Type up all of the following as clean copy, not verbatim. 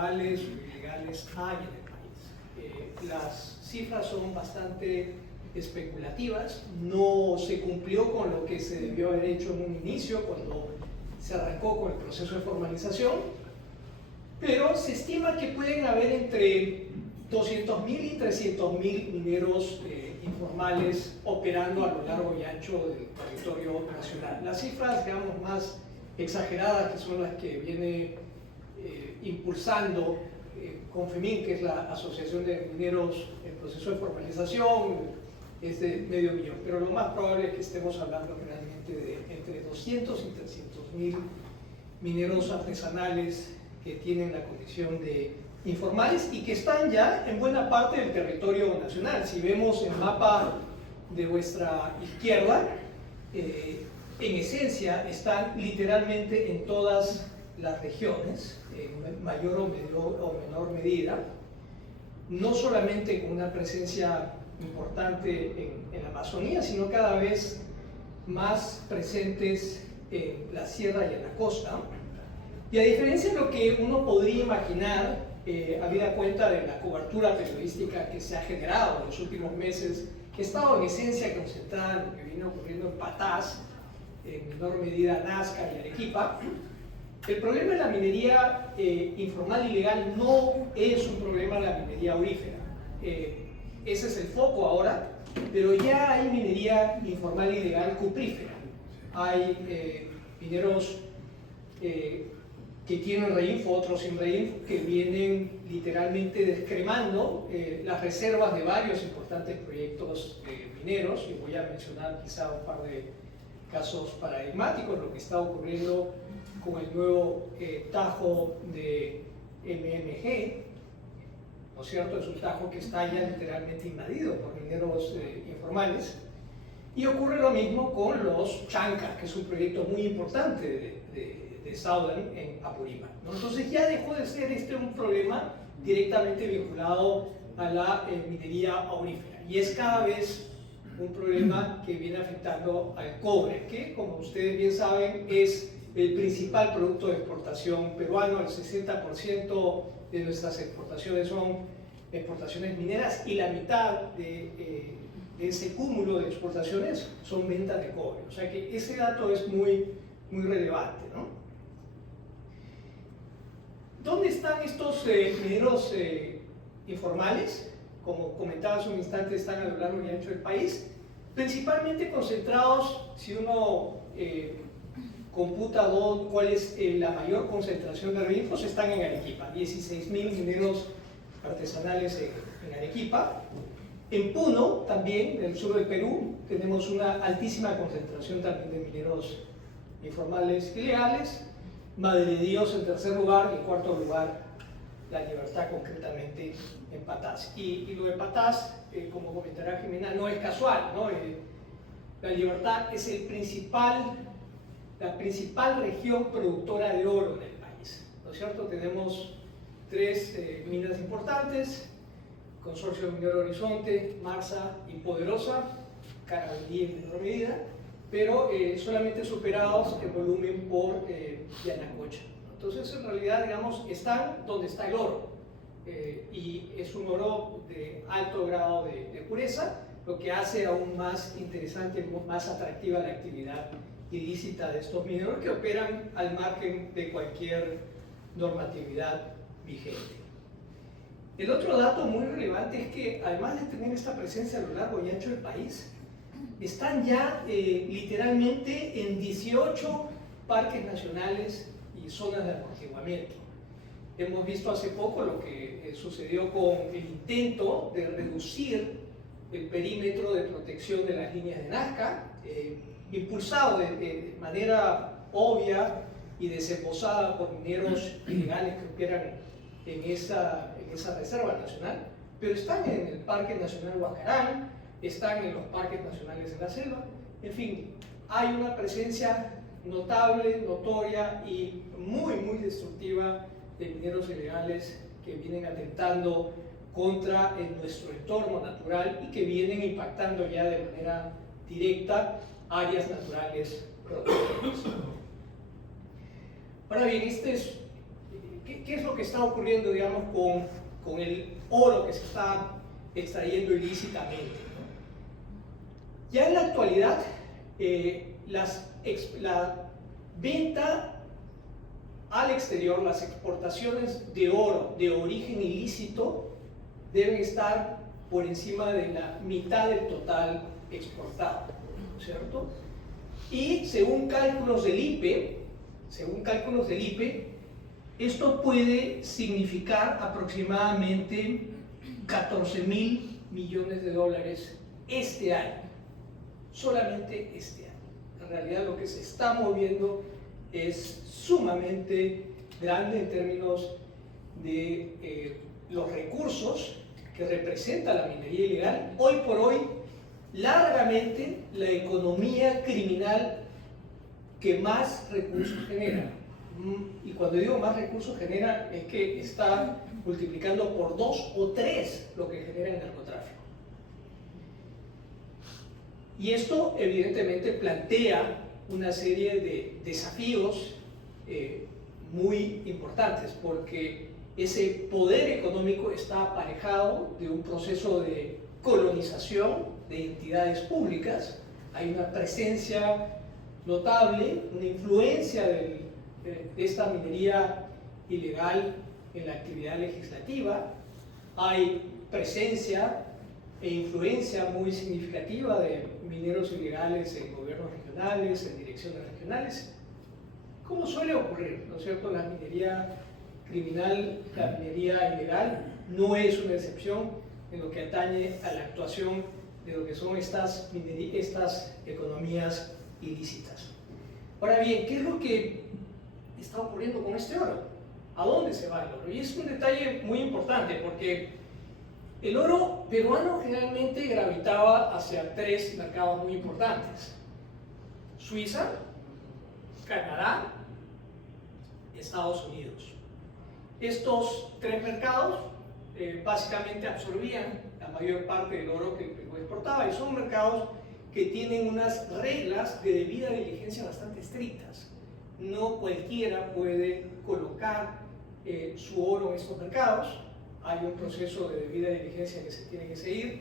informales o ilegales hay en el país. Las cifras son bastante especulativas, no se cumplió con lo que se debió haber hecho en un inicio cuando se arrancó con el proceso de formalización, pero se estima que pueden haber entre 200.000 y 300.000 mineros informales operando a lo largo y ancho del territorio nacional. Las cifras, digamos, más exageradas, que son las que viene impulsando Confemin, que es la Asociación de Mineros en Proceso de Formalización, es de 500.000, pero lo más probable es que estemos hablando realmente de entre 200 y 300.000 mineros artesanales que tienen la condición de informales y que están ya en buena parte del territorio nacional. Si vemos el mapa de vuestra izquierda, en esencia están literalmente en todas las regiones, en mayor o menor medida, no solamente con una presencia importante en la Amazonía, sino cada vez más presentes en la sierra y en la costa. Y a diferencia de lo que uno podría imaginar, habida cuenta de la cobertura periodística que se ha generado en los últimos meses, que ha estado en esencia concentrada en lo que viene ocurriendo en Patás, en menor medida Nazca y Arequipa, el problema de la minería informal y ilegal no es un problema de la minería aurífera. Ese es el foco ahora, pero ya hay minería informal y ilegal cuprífera. Hay mineros que tienen reinfo, otros sin reinfo, que vienen literalmente descremando las reservas de varios importantes proyectos mineros, y voy a mencionar quizá un par de casos paradigmáticos, lo que está ocurriendo con el nuevo tajo de MMG, ¿no es cierto? Es un tajo que está ya literalmente invadido por mineros informales, y ocurre lo mismo con los Chancas, que es un proyecto muy importante de Southern en Apurímac, ¿no? Entonces ya dejó de ser un problema directamente vinculado a la minería aurífera, y es cada vez un problema que viene afectando al cobre, que, como ustedes bien saben, es el principal producto de exportación peruano. El 60% de nuestras exportaciones son exportaciones mineras, y la mitad de ese cúmulo de exportaciones son ventas de cobre. O sea que ese dato es muy relevante, ¿no? ¿Dónde están estos mineros informales? Como comentaba hace un instante, están a lo largo y ancho del país, principalmente concentrados, si uno computa cuál es la mayor concentración de reinfos, están en Arequipa, 16.000 mineros artesanales en Arequipa. En Puno, también, en el sur del Perú, tenemos una altísima concentración también de mineros informales ilegales. Madre de Dios en tercer lugar, y en cuarto lugar La Libertad, concretamente en Patás. Y lo de Patás, como comentará Jimena, no es casual, ¿no? La Libertad es la principal región productora de oro en el país, ¿no es cierto? Tenemos tres minas importantes: Consorcio Minero Horizonte, Marsa y Poderosa, Carabelí en menor medida, pero solamente superados en volumen por Yanacocha. Entonces, en realidad, digamos, están donde está el oro, y es un oro de alto grado de pureza, lo que hace aún más interesante, más atractiva la actividad ilícita de estos mineros, que operan al margen de cualquier normatividad vigente. El otro dato muy relevante es que, además de tener esta presencia a lo largo y ancho del país, están ya literalmente en 18 parques nacionales y zonas de amortiguamiento. Hemos visto hace poco lo que sucedió con el intento de reducir el perímetro de protección de las líneas de Nazca, impulsado de manera obvia y desembosada por mineros ilegales que operan en esa reserva nacional, pero están en el Parque Nacional Huacarán, están en los parques nacionales de la selva. En fin, hay una presencia notable, notoria y muy destructiva de mineros ilegales que vienen atentando contra nuestro entorno natural y que vienen impactando ya de manera directa áreas naturales protegidas. Ahora bien, este es ¿qué es lo que está ocurriendo, digamos, con el oro que se está extrayendo ilícitamente, ¿no? Ya en la actualidad, la venta al exterior, las exportaciones de oro de origen ilícito deben estar por encima de la mitad del total exportado, ¿cierto? Y según cálculos del IPE, esto puede significar aproximadamente 14.000 millones de dólares este año, solamente este año. En realidad lo que se está moviendo es sumamente grande en términos de los recursos que representa la minería ilegal. Hoy por hoy, largamente la economía criminal que más recursos genera. Y cuando digo más recursos genera, es que está multiplicando por 2 o 3 lo que genera el narcotráfico. Y esto evidentemente plantea una serie de desafíos muy importantes, porque ese poder económico está aparejado de un proceso de colonización de entidades públicas. Hay una presencia notable, una influencia de esta minería ilegal en la actividad legislativa. Hay presencia e influencia muy significativa de mineros ilegales en gobiernos regionales, en direcciones regionales, como suele ocurrir, ¿no es cierto? La minería criminal, la minería ilegal no es una excepción en lo que atañe a la actuación de lo que son estas economías ilícitas. Ahora bien, ¿qué es lo que está ocurriendo con este oro? ¿A dónde se va el oro? Y es un detalle muy importante, porque el oro peruano generalmente gravitaba hacia 3 mercados muy importantes: Suiza, Canadá, Estados Unidos. Estos 3 mercados básicamente absorbían la mayor parte del oro que el Perú exportaba, y son mercados que tienen unas reglas de debida diligencia bastante estrictas. No cualquiera puede colocar su oro en estos mercados. Hay un proceso de debida diligencia que se tiene que seguir,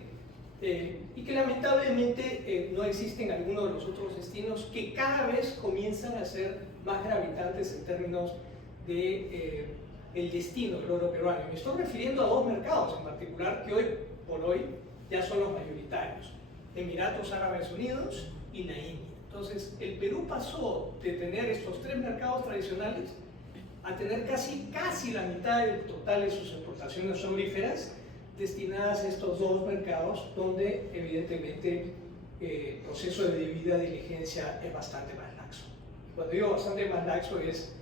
y que lamentablemente no existen algunos de los otros destinos que cada vez comienzan a ser más gravitantes en términos de el destino del oro peruano. Me estoy refiriendo a 2 mercados en particular que hoy por hoy ya son los mayoritarios: Emiratos Árabes Unidos y la India. Entonces, el Perú pasó de tener estos 3 mercados tradicionales a tener casi la mitad del total de sus exportaciones auríferas destinadas a estos 2 mercados, donde evidentemente el proceso de debida diligencia es bastante más laxo. Cuando digo bastante más laxo es,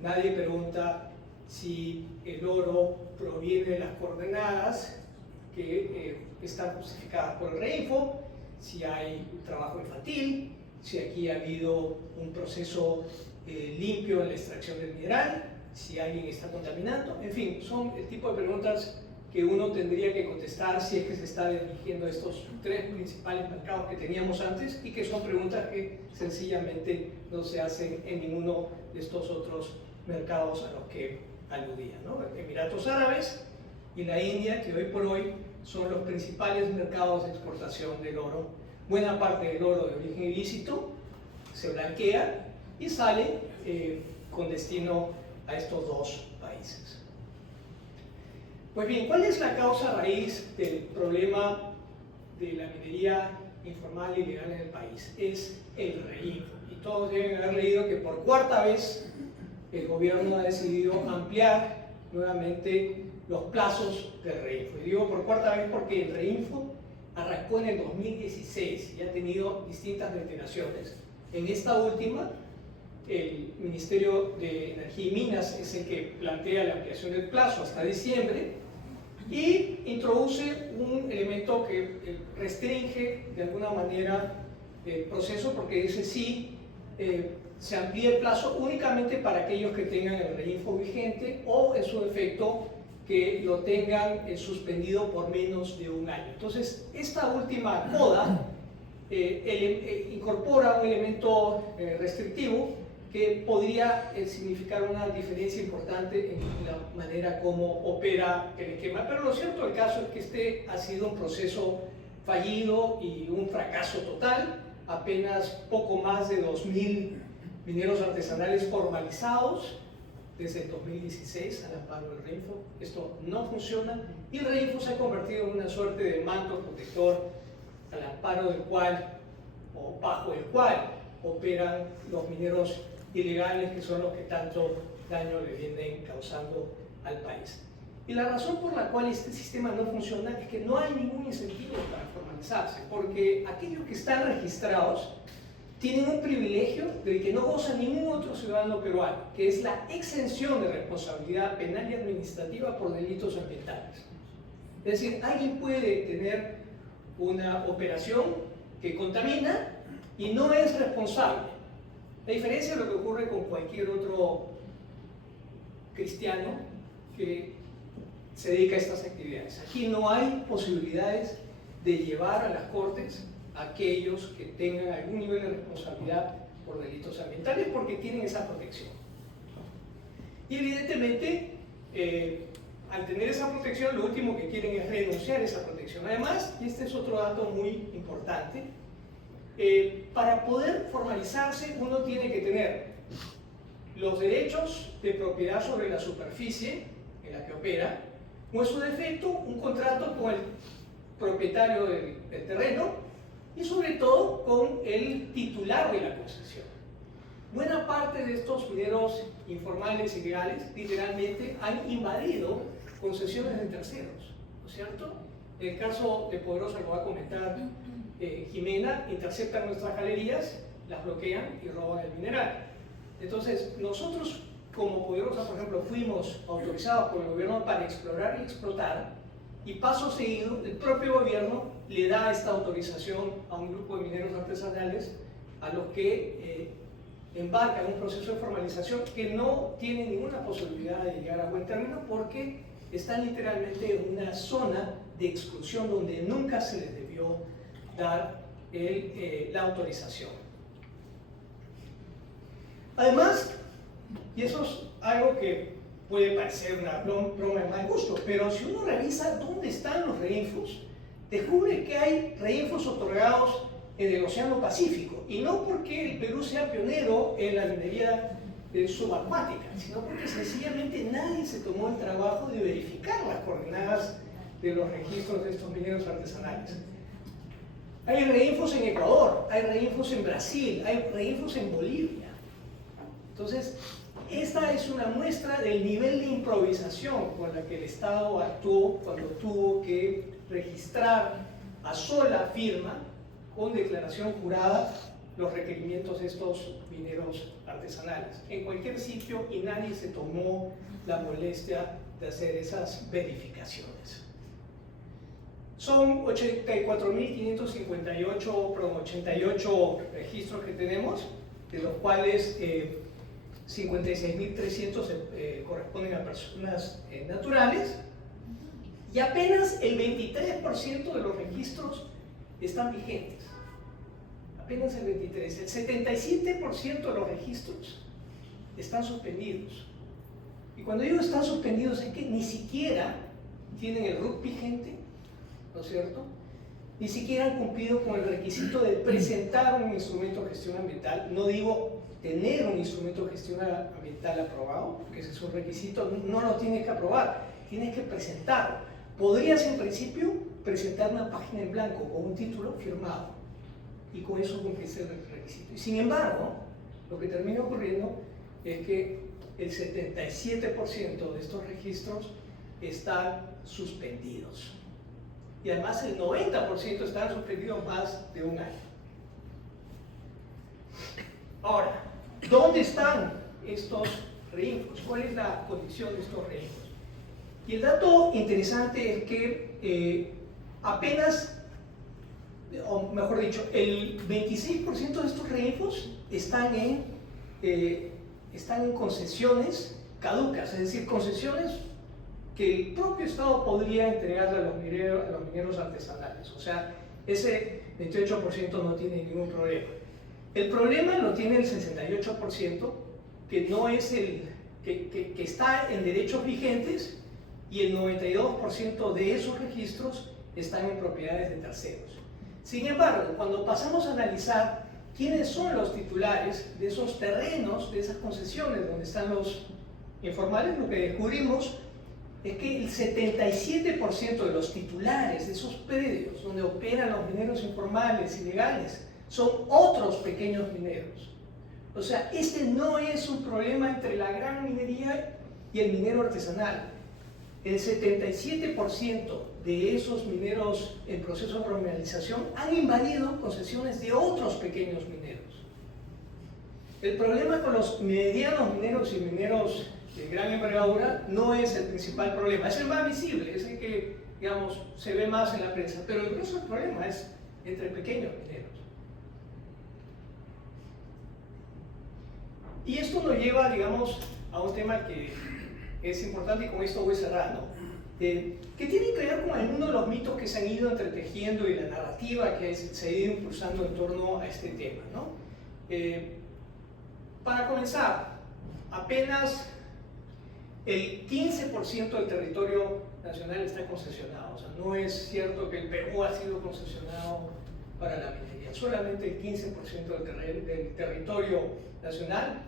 nadie pregunta si el oro proviene de las coordenadas que están justificadas por el REINFO, si hay trabajo infantil, si aquí ha habido un proceso limpio en la extracción del mineral, si alguien está contaminando. En fin, son el tipo de preguntas que uno tendría que contestar si es que se está dirigiendo a estos 3 principales mercados que teníamos antes, y que son preguntas que sencillamente no se hacen en ninguno de estos otros mercados a los que aludía, ¿no? Emiratos Árabes y la India, que hoy por hoy son los principales mercados de exportación del oro. Buena parte del oro de origen ilícito se blanquea y sale con destino a estos 2 países. Pues bien, ¿cuál es la causa raíz del problema de la minería informal y ilegal en el país? Es el REINFO. Y todos deben haber leído que por 4ª vez el gobierno ha decidido ampliar nuevamente los plazos del REINFO. Y digo por 4ª vez porque el REINFO arrancó en el 2016 y ha tenido distintas reiteraciones. En esta última, el Ministerio de Energía y Minas es el que plantea la ampliación del plazo hasta diciembre y introduce un elemento que restringe de alguna manera el proceso, porque dice sí, se amplía el plazo únicamente para aquellos que tengan el REINFO vigente, o en su defecto que lo tengan suspendido por menos de 1 año. Entonces, esta última coda incorpora un elemento restrictivo, que podría significar una diferencia importante en la manera como opera el esquema. Pero lo cierto del caso es que este ha sido un proceso fallido y un fracaso total. Apenas poco más de 2.000 mineros artesanales formalizados desde el 2016 al amparo del REINFO. Esto no funciona y el REINFO se ha convertido en una suerte de manto protector al amparo del cual o bajo el cual operan los mineros ilegales, que son los que tanto daño le vienen causando al país. Y la razón por la cual este sistema no funciona es que no hay ningún incentivo para formalizarse, porque aquellos que están registrados tienen un privilegio del que no goza ningún otro ciudadano peruano, que es la exención de responsabilidad penal y administrativa por delitos ambientales. Es decir, alguien puede tener una operación que contamina y no es responsable. La diferencia de lo que ocurre con cualquier otro cristiano que se dedica a estas actividades. Aquí no hay posibilidades de llevar a las cortes a aquellos que tengan algún nivel de responsabilidad por delitos ambientales porque tienen esa protección. Y evidentemente, al tener esa protección, lo último que quieren es renunciar a esa protección. Además, y este es otro dato muy importante, para poder formalizarse uno tiene que tener los derechos de propiedad sobre la superficie en la que opera, o en su defecto un contrato con el propietario del terreno y sobre todo con el titular de la concesión. Buena parte de estos mineros informales y ilegales literalmente han invadido concesiones de terceros, ¿no es cierto? En el caso de Poderosa lo va a comentar Jimena, interceptan nuestras galerías, las bloquean y roban el mineral. Entonces, nosotros como Poderosa, por ejemplo, fuimos autorizados por el gobierno para explorar y explotar, y paso seguido, el propio gobierno le da esta autorización a un grupo de mineros artesanales a los que embarcan en un proceso de formalización que no tiene ninguna posibilidad de llegar a buen término porque están literalmente en una zona de exclusión donde nunca se les debió dar la autorización. Además, y eso es algo que puede parecer una broma de mal gusto, pero si uno revisa dónde están los reinfos, descubre que hay reinfos otorgados en el Océano Pacífico, y no porque el Perú sea pionero en la minería subacuática, sino porque sencillamente nadie se tomó el trabajo de verificar las coordenadas de los registros de estos mineros artesanales. Hay reinfos en Ecuador, hay reinfos en Brasil, hay reinfos en Bolivia. Entonces, esta es una muestra del nivel de improvisación con la que el Estado actuó cuando tuvo que registrar a sola firma, con declaración jurada, los requerimientos de estos mineros artesanales en cualquier sitio, y nadie se tomó la molestia de hacer esas verificaciones. Son 88 registros que tenemos, de los cuales 56.300 corresponden a personas naturales, y apenas el 23% de los registros están vigentes. Apenas el 23%. El 77% de los registros están suspendidos. Y cuando digo están suspendidos es que ni siquiera tienen el RUC vigente, ¿no es cierto? Ni siquiera han cumplido con el requisito de presentar un instrumento de gestión ambiental. No digo tener un instrumento de gestión ambiental aprobado, porque ese es un requisito, no lo tienes que aprobar, tienes que presentarlo. Podrías en principio presentar una página en blanco o un título firmado, y con eso cumpliste el requisito. Y sin embargo, lo que termina ocurriendo es que el 77% de estos registros están suspendidos. Y además el 90% están suspendidos más de un año. Ahora, ¿dónde están estos reinfos? ¿Cuál es la condición de estos reinfos? Y el dato interesante es que apenas, o mejor dicho, el 26% de estos reinfos están en concesiones caducas, es decir, concesiones que el propio Estado podría entregarle a los mineros artesanales. O sea, ese 28% no tiene ningún problema. El problema lo tiene el 68%, que no es que está en derechos vigentes, y el 92% de esos registros están en propiedades de terceros. Sin embargo, cuando pasamos a analizar quiénes son los titulares de esos terrenos, de esas concesiones donde están los informales, lo que descubrimos es que el 77% de los titulares de esos predios donde operan los mineros informales ilegales son otros pequeños mineros. O sea, este no es un problema entre la gran minería y el minero artesanal. El 77% de esos mineros en proceso de formalización han invadido concesiones de otros pequeños mineros. El problema con los medianos mineros y mineros de gran envergadura no es el principal problema, es el más visible, es el que, digamos, se ve más en la prensa, pero el grueso del problema es entre pequeños mineros. Y esto nos lleva, digamos, a un tema que es importante, y con esto voy cerrando, que tiene que ver con algunos de los mitos que se han ido entretejiendo y la narrativa que se ha ido impulsando en torno a este tema, ¿no? Para comenzar, apenas el 15% del territorio nacional está concesionado. O sea, no es cierto que el Perú ha sido concesionado para la minería. Solamente el 15% del territorio nacional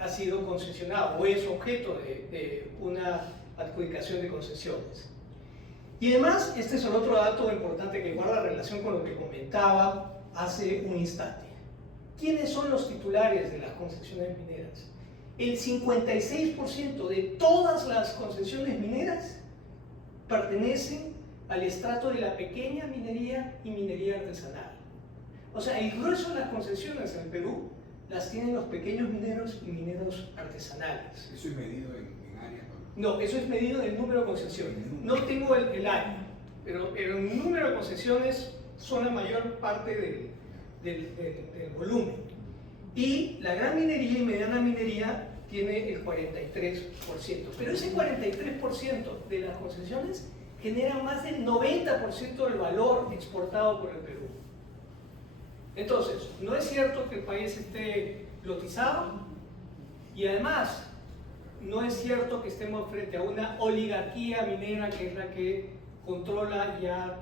ha sido concesionado o es objeto de una adjudicación de concesiones. Y además, este es el otro dato importante que guarda relación con lo que comentaba hace un instante. ¿Quiénes son los titulares de las concesiones mineras? El 56% de todas las concesiones mineras pertenecen al estrato de la pequeña minería y minería artesanal. O sea, el grueso de las concesiones en el Perú las tienen los pequeños mineros y mineros artesanales. ¿Eso es medido en áreas? No, eso es medido en el número de concesiones. No tengo el área, pero el número de concesiones son la mayor parte del volumen. Y la gran minería y mediana minería tiene el 43%. Pero ese 43% de las concesiones genera más del 90% del valor exportado por el Perú. Entonces, no es cierto que el país esté lotizado, y además no es cierto que estemos frente a una oligarquía minera que es la que controla y ha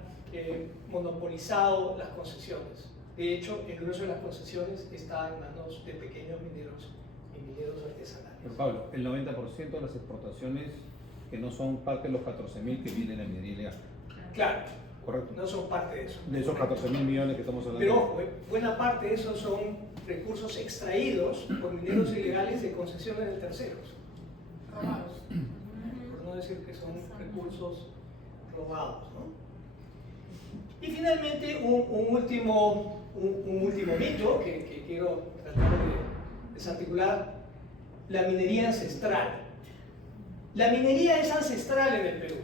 monopolizado las concesiones. De hecho, el grueso de las concesiones está en manos de pequeños mineros y mineros artesanales. Pero Pablo, el 90% de las exportaciones que no son parte de los 14.000 que vienen en minería ilegal. Claro, correcto. No son parte de eso. De esos 14.000 millones que estamos hablando. Pero ojo, buena parte de esos son recursos extraídos por mineros ilegales de concesiones de terceros. Robados. Por no decir que son recursos robados, ¿no? Y finalmente, un último mito que quiero tratar de desarticular: la minería ancestral. La minería es ancestral en el Perú,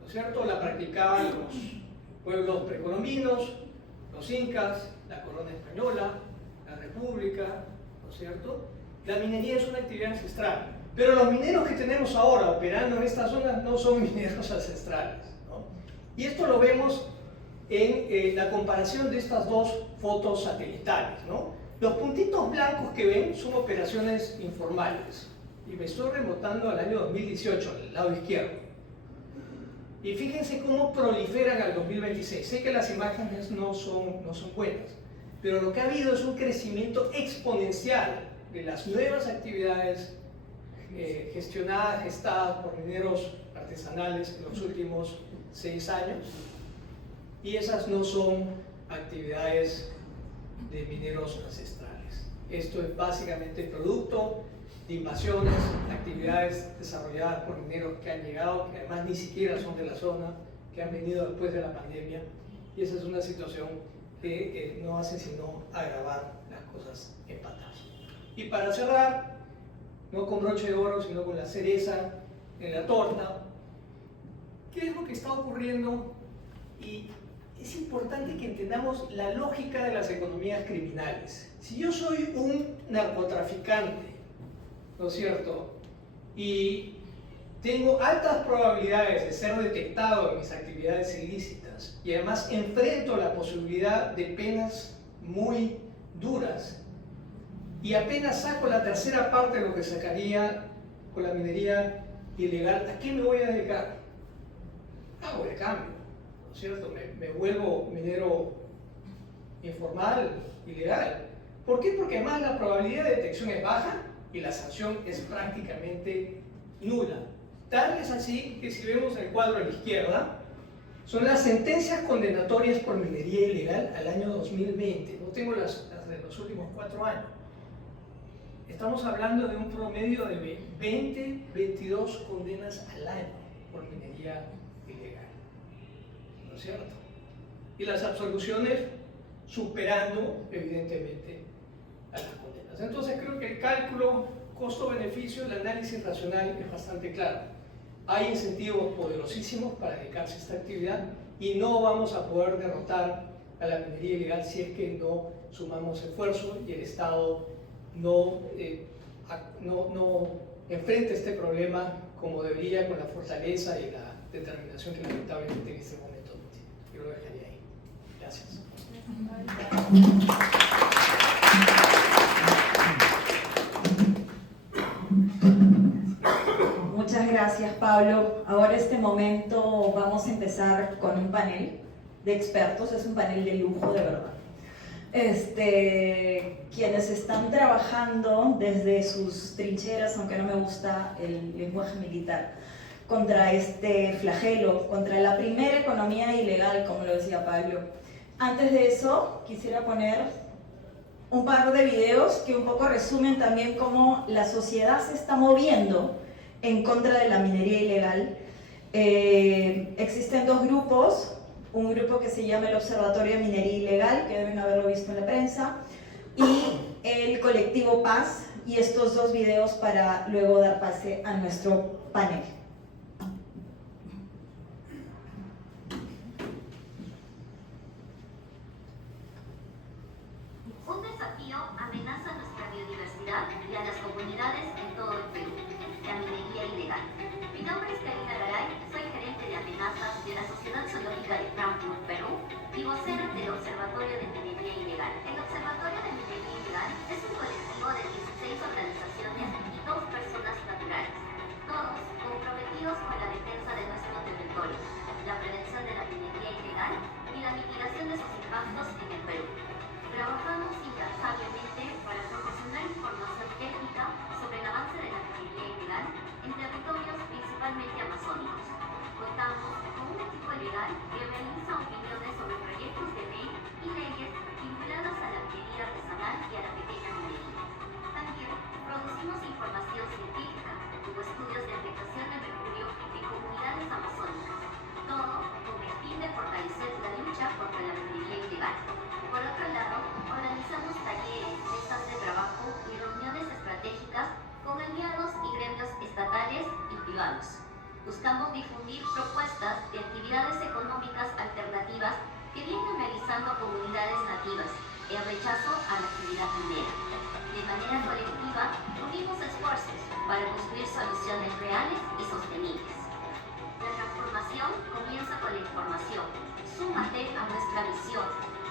¿no es cierto? La practicaban los pueblos precolombinos, los incas, la corona española, la república, ¿no es cierto? La minería es una actividad ancestral, pero los mineros que tenemos ahora operando en estas zonas no son mineros ancestrales, ¿no? Y esto lo vemos en la comparación de estas dos fotos satelitales, ¿no? Los puntitos blancos que ven son operaciones informales, y me estoy remontando al año 2018, al lado izquierdo. Y fíjense cómo proliferan al 2026. Sé que las imágenes no son buenas, pero lo que ha habido es un crecimiento exponencial de las nuevas actividades gestionadas, gestadas por mineros artesanales en los últimos 6 años. Y esas no son actividades de mineros ancestrales. Esto es básicamente producto de invasiones, actividades desarrolladas por mineros que han llegado, que además ni siquiera son de la zona, que han venido después de la pandemia, y esa es una situación que no hace sino agravar las cosas en patas. Y para cerrar, no con broche de oro, sino con la cereza en la torta, ¿qué es lo que está ocurriendo? Y es importante que entendamos la lógica de las economías criminales. Si yo soy un narcotraficante, ¿no es cierto?, y tengo altas probabilidades de ser detectado en mis actividades ilícitas, y además enfrento la posibilidad de penas muy duras, y apenas saco la tercera parte de lo que sacaría con la minería ilegal, ¿a qué me voy a dedicar? Hago el cambio, ¿no es cierto? Me vuelvo minero informal, ilegal. ¿Por qué? Porque además la probabilidad de detección es baja y la sanción es prácticamente nula. Tal es así que si vemos el cuadro a la izquierda, son las sentencias condenatorias por minería ilegal al año 2020. No tengo las de los últimos 4 años. Estamos hablando de un promedio de 22 condenas al año por minería ilegal. ¿No es cierto? Y las absoluciones superando, evidentemente, a las condenas. Entonces creo que el cálculo costo-beneficio, el análisis racional es bastante claro. Hay incentivos poderosísimos para dedicarse a esta actividad y no vamos a poder derrotar a la minería ilegal si es que no sumamos esfuerzo y el Estado no enfrenta este problema como debería, con la fortaleza y la determinación que lamentablemente en este momento no tiene. Yo lo dejaría ahí. Gracias. Muchas gracias, Pablo. Ahora este momento vamos a empezar con un panel de expertos. Es un panel de lujo, de verdad. Quienes están trabajando desde sus trincheras, aunque no me gusta el lenguaje militar, contra este flagelo, contra la primera economía ilegal, como lo decía Pablo. Antes de eso, quisiera poner un par de videos que un poco resumen también cómo la sociedad se está moviendo en contra de la minería ilegal. Existen 2 grupos. Un grupo que se llama el Observatorio de Minería Ilegal, que deben haberlo visto en la prensa, y el colectivo Paz, y estos 2 videos para luego dar pase a nuestro panel. Un desafío amenaza nuestra biodiversidad y a las comunidades en todo el Perú: la minería ilegal. Mi nombre es Karina Garay, soy gerente de amenazas de la Sociedad Zoológica de Frankfurt, Perú, y vocera del Observatorio de Minería Ilegal. El Observatorio de Minería Ilegal es un colectivo de 16 organizaciones y 2 personas naturales, todos comprometidos con la defensa de nuestro territorio, la prevención de la minería ilegal y la mitigación de sus impactos en el Perú. Trabajamos incansablemente para proporcionar información técnica sobre el avance de la minería ilegal en territorios principalmente amazónicos. Contamos con un equipo legal que realiza opiniones sobre proyectos de ley y leyes vinculadas a la minería artesanal y a la pequeña minería. También producimos información científica, como estudios de afectación de mercurio en comunidades amazónicas, todo con el fin de fortalecer la lucha contra la minería ilegal. Por otro lado, organizamos talleres, mesas de trabajo y reuniones estratégicas con aliados y gremios estatales y privados. Buscamos difundir propuestas de actividades económicas alternativas que vienen realizando comunidades nativas en rechazo a la actividad minera. De manera colectiva, unimos esfuerzos para construir soluciones reales y sostenibles. La transformación comienza con la información. Súmate a nuestra misión.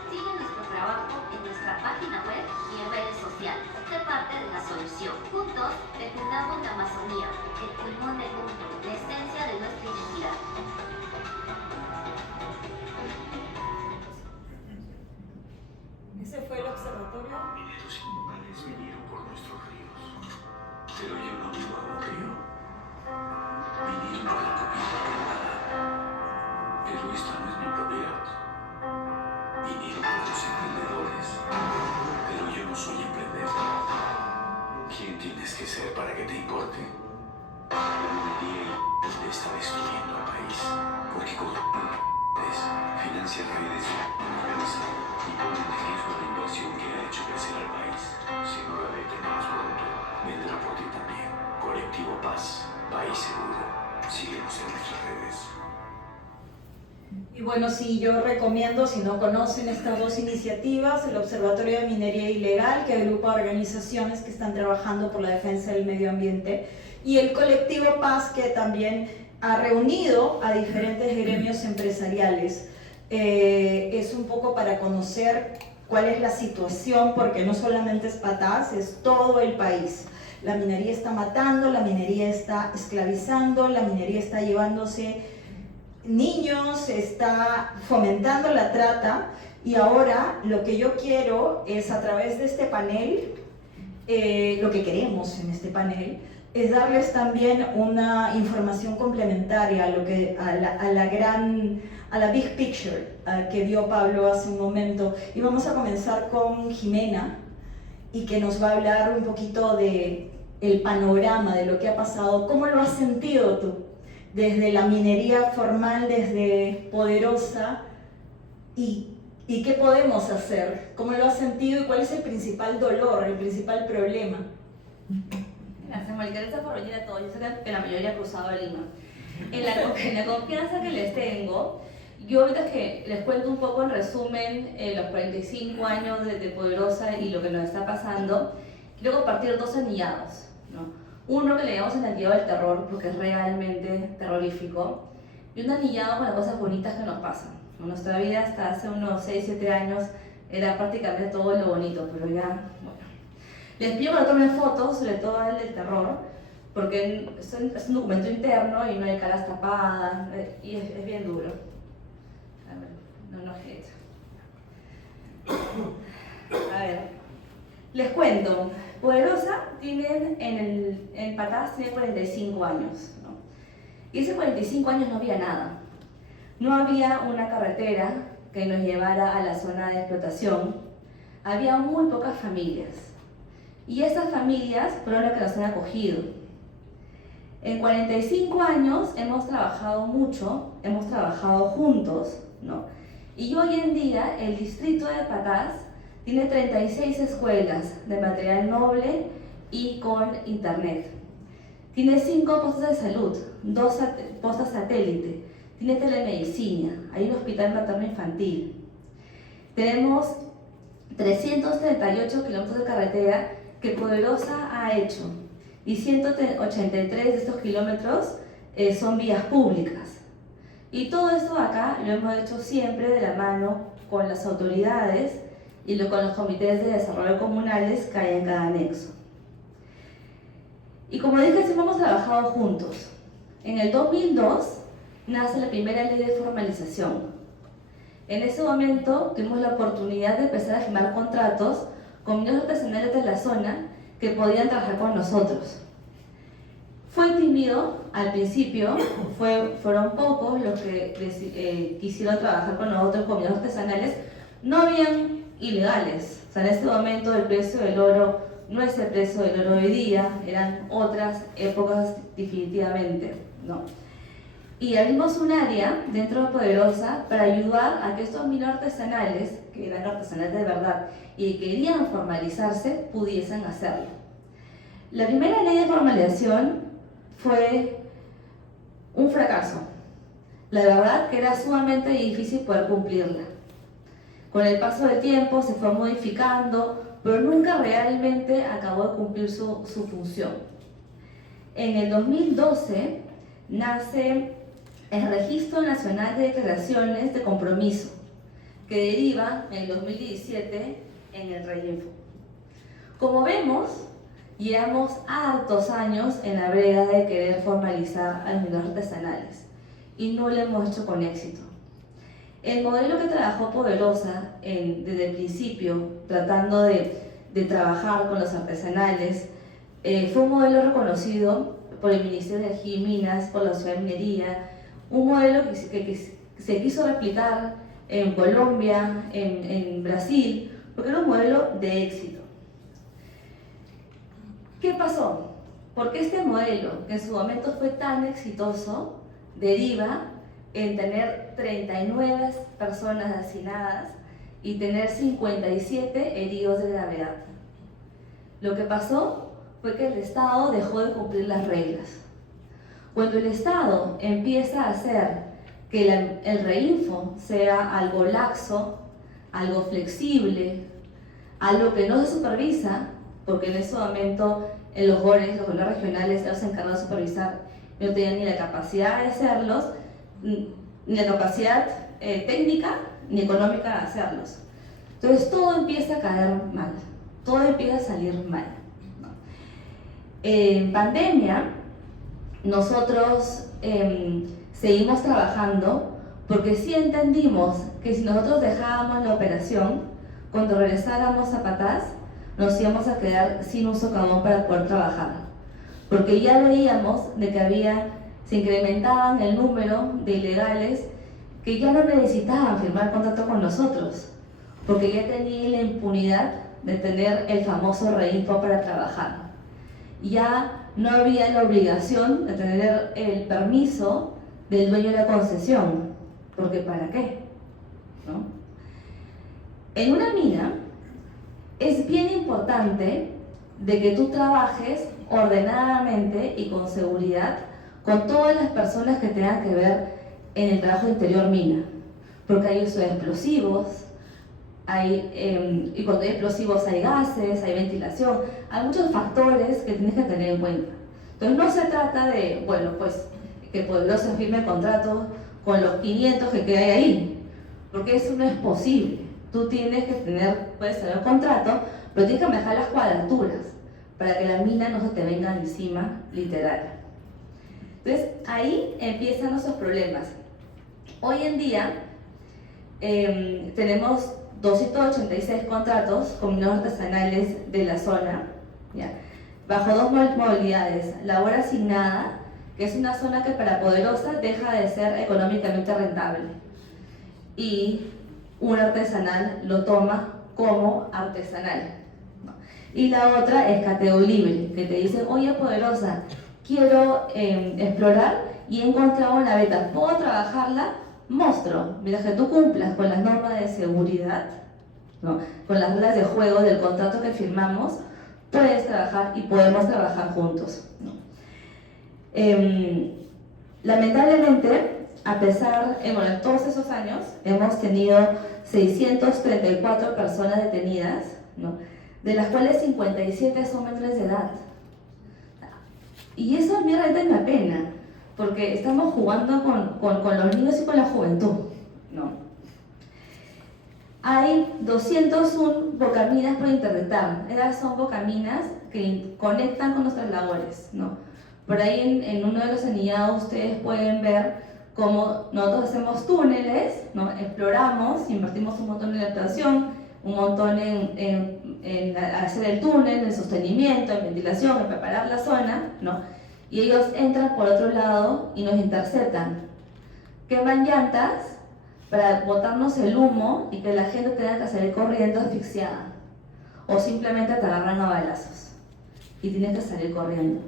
Sigue nuestro trabajo en nuestra página web y en redes sociales. Sé parte de la solución. Juntos defendamos la Amazonía, el pulmón del mundo, la esencia de nuestra identidad. Ese fue el observatorio. Mineros ilegales vinieron por nuestros ríos, pero yo no vivo en un río. Vinieron por la copita privada, pero esta no es mi propiedad. Vinieron por los emprendedores, pero yo no soy emprendedor. ¿Quién tienes que ser para que te importe? La minería está destruyendo al país, porque con financia redes organizadas y pone en riesgo la inversión que ha hecho crecer al país. Si no la detenemos pronto, vendrá por ti también. Colectivo Paz, país seguro. Síguenos en nuestras redes. Y bueno, sí, yo recomiendo, si no conocen estas 2 iniciativas, el Observatorio de Minería Ilegal, que agrupa organizaciones que están trabajando por la defensa del medio ambiente, y el colectivo Paz, que también ha reunido a diferentes gremios empresariales. Es un poco para conocer cuál es la situación, porque no solamente es Patás, es todo el país. La minería está matando, la minería está esclavizando, la minería está llevándose niños, está fomentando la trata, y ahora lo que yo quiero es, a través de este panel, lo que queremos en este panel, es darles también una información complementaria a, a la big picture que dio Pablo hace un momento. Y vamos a comenzar con Jimena, y que nos va a hablar un poquito de el panorama de lo que ha pasado. ¿Cómo lo has sentido tú? Desde la minería formal, desde Poderosa, y qué podemos hacer, cómo lo has sentido y cuál es el principal dolor, el principal problema. Gracias, Mónica. Gracias por venir a todos. Yo sé que la mayoría ha cruzado Lima. En la confianza que les tengo, yo ahorita que les cuento un poco en resumen los 45 años de Poderosa y lo que nos está pasando, quiero compartir dos anillados, ¿no? Uno que le llamamos el anillado del terror, porque es realmente terrorífico, y un anillado con las cosas bonitas que nos pasan. Nuestra vida hasta hace unos 6-7 años era prácticamente todo lo bonito, pero ya, bueno. Les pido que no tomen fotos, sobre todo el del terror, porque es un documento interno y no hay caras tapadas, y es bien duro. A ver, no es esto. A ver, les cuento. Poderosa tienen en Patás tiene 45 años, ¿no? Y hace 45 años no había nada. No había una carretera que nos llevara a la zona de explotación. Había muy pocas familias. Y esas familias fueron las que nos han acogido. En 45 años hemos trabajado mucho, hemos trabajado juntos, ¿no? Y hoy en día el distrito de Patás tiene 36 escuelas de material noble y con internet. Tiene 5 postos de salud, 2 postos satélite, tiene telemedicina, hay un hospital materno infantil. Tenemos 338 kilómetros de carretera que Poderosa ha hecho, y 183 de estos kilómetros son vías públicas. Y todo esto acá lo hemos hecho siempre de la mano con las autoridades y con los comités de desarrollo comunales que hay en cada anexo. Y como dije, siempre hemos trabajado juntos. En el 2002 nace la primera ley de formalización. En ese momento tuvimos la oportunidad de empezar a firmar contratos con mineros artesanales de la zona que podían trabajar con nosotros. Fue tímido al principio, fueron pocos los que quisieron trabajar con nosotros con mineros artesanales. No habían ilegales, o sea, en este momento el precio del oro no es el precio del oro hoy día, eran otras épocas definitivamente, ¿no? Y abrimos un área dentro de Poderosa para ayudar a que estos mineros artesanales, que eran artesanales de verdad y querían formalizarse, pudiesen hacerlo. La primera ley de formalización fue un fracaso. La verdad que era sumamente difícil poder cumplirla. Con el paso del tiempo se fue modificando, pero nunca realmente acabó de cumplir su función. En el 2012 nace el Registro Nacional de Declaraciones de Compromiso, que deriva en el 2017 en el REINFO. Como vemos, llevamos hartos años en la brega de querer formalizar a los mineros artesanales y no lo hemos hecho con éxito. El modelo que trabajó Poderosa desde el principio, tratando de trabajar con los artesanales, fue un modelo reconocido por el Ministerio de Energía y Minas, por la Ciudad de Minería, un modelo que se quiso replicar en Colombia, en Brasil, porque era un modelo de éxito. ¿Qué pasó? Porque este modelo, que en su momento fue tan exitoso, deriva en tener 39 personas asesinadas y tener 57 heridos de gravedad. Lo que pasó fue que el Estado dejó de cumplir las reglas. Cuando el Estado empieza a hacer que el REINFO sea algo laxo, algo flexible, algo que no se supervisa, porque en ese momento en los gobiernos regionales, los encargados de supervisar, no tenían ni la capacidad de hacerlos, ni la capacidad técnica ni económica de hacerlos. Entonces todo empieza a caer mal, todo empieza a salir mal, ¿no? En pandemia, nosotros seguimos trabajando porque sí entendimos que si nosotros dejábamos la operación, cuando regresáramos a Patás, nos íbamos a quedar sin un socavón para poder trabajar. Porque ya veíamos de que se incrementaban el número de ilegales que ya no necesitaban firmar contrato con nosotros, porque ya tenían la impunidad de tener el famoso reinfo para trabajar. Ya no había la obligación de tener el permiso del dueño de la concesión, porque ¿para qué? ¿No? En una mina es bien importante de que tú trabajes ordenadamente y con seguridad con todas las personas que tengan que ver en el trabajo interior mina, porque hay uso de explosivos, y cuando hay explosivos hay gases, hay ventilación, hay muchos factores que tienes que tener en cuenta. Entonces no se trata de, bueno, pues que Poderosa firme el contrato con los 500 que hay ahí, porque eso no es posible. Tú tienes que puedes tener un contrato, pero tienes que manejar las cuadraturas para que la mina no se te venga encima, literal. Entonces ahí empiezan nuestros problemas. Hoy en día tenemos 286 contratos con mineros artesanales de la zona, ¿ya? Bajo dos modalidades: labor asignada, que es una zona que para Poderosa deja de ser económicamente rentable, y un artesanal lo toma como artesanal, ¿no? Y la otra es cateo libre, que te dicen: oye Poderosa, quiero explorar y he encontrado una veta, ¿puedo trabajarla? Monstruo, mientras que tú cumplas con las normas de seguridad, ¿no?, con las reglas de juego del contrato que firmamos, puedes trabajar y podemos trabajar juntos, ¿no? Lamentablemente, a pesar, en todos esos años, hemos tenido 634 personas detenidas, ¿no?, de las cuales 57 son menores de edad. Y eso a mí realmente me apena, porque estamos jugando con los niños y con la juventud, ¿no? Hay 201 bocaminas por interpretar. Esas son bocaminas que conectan con nuestras labores, ¿no? Por ahí en uno de los anillados ustedes pueden ver cómo nosotros hacemos túneles, ¿no? Exploramos, invertimos un montón en la exploración, un montón en hacer el túnel, en sostenimiento, en ventilación, en preparar la zona, ¿no? Y ellos entran por otro lado y nos interceptan. Queman llantas para botarnos el humo y que la gente tenga que salir corriendo asfixiada. O simplemente te agarran a balazos y tienes que salir corriendo.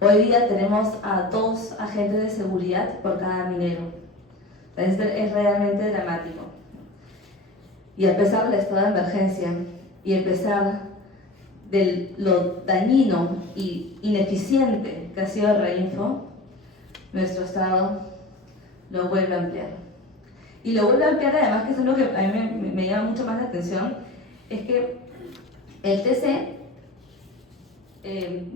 Hoy día tenemos a 2 agentes de seguridad por cada minero. Es realmente dramático. Y a pesar del estado de emergencia y a pesar de lo dañino y ineficiente que ha sido el reinfo, nuestro Estado lo vuelve a ampliar. Y lo vuelve a ampliar, además, que es algo que a mí me llama mucho más la atención, es que el TC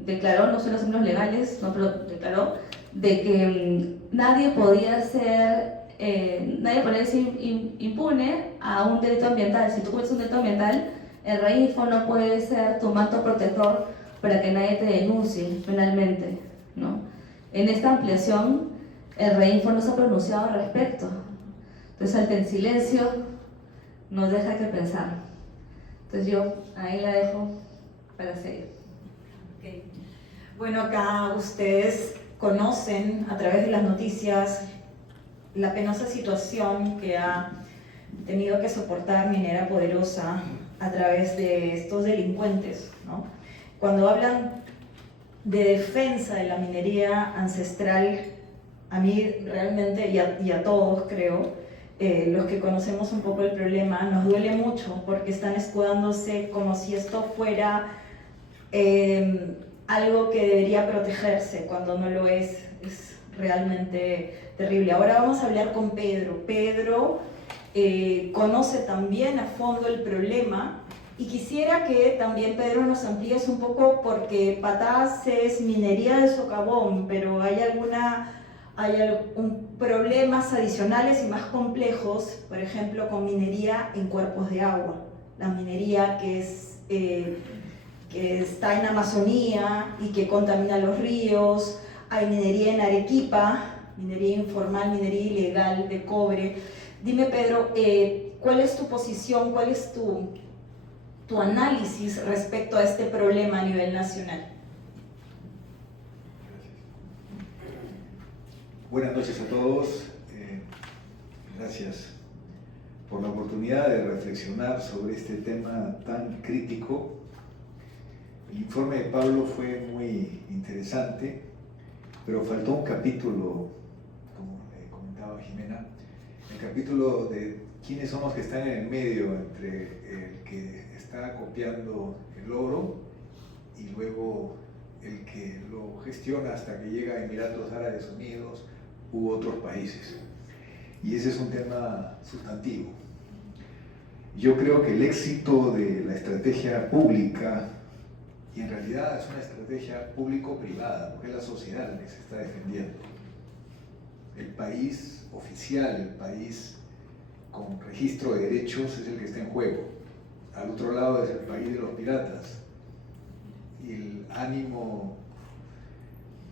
declaró, no son los números legales, no, pero declaró de que nadie podía ser impune a un delito ambiental. Si tú cometes un delito ambiental, el reinfo no puede ser tu manto protector para que nadie te denuncie penalmente, ¿no? En esta ampliación, el reinfo no se ha pronunciado al respecto. Entonces, el silencio nos deja que pensar. Entonces, yo ahí la dejo para seguir. Okay. Bueno, acá ustedes conocen a través de las noticias la penosa situación que ha tenido que soportar Minera Poderosa a través de estos delincuentes, ¿no? Cuando hablan de defensa de la minería ancestral, a mí realmente, y a todos creo, los que conocemos un poco el problema, nos duele mucho porque están escudándose como si esto fuera algo que debería protegerse cuando no lo es. Es realmente terrible. Ahora vamos a hablar con Pedro. Pedro conoce también a fondo el problema y quisiera que también Pedro nos amplíes un poco, porque Patás es minería de socavón, pero hay hay problemas adicionales y más complejos, por ejemplo, con minería en cuerpos de agua. La minería que está en Amazonía y que contamina los ríos. Hay minería en Arequipa, minería informal, minería ilegal de cobre. Dime, Pedro, ¿cuál es tu posición, cuál es tu análisis respecto a este problema a nivel nacional? Buenas noches a todos. Gracias por la oportunidad de reflexionar sobre este tema tan crítico. El informe de Pablo fue muy interesante, pero faltó un capítulo, como comentaba Jimena, el capítulo de quiénes son los que están en el medio entre el que está copiando el oro y luego el que lo gestiona hasta que llega a Emiratos Árabes Unidos u otros países. Y ese es un tema sustantivo. Yo creo que el éxito de la estrategia pública, y en realidad es una estrategia público-privada, porque es la sociedad la que se está defendiendo. El país oficial, el país con registro de derechos es el que está en juego. Al otro lado es el país de los piratas. Y el ánimo,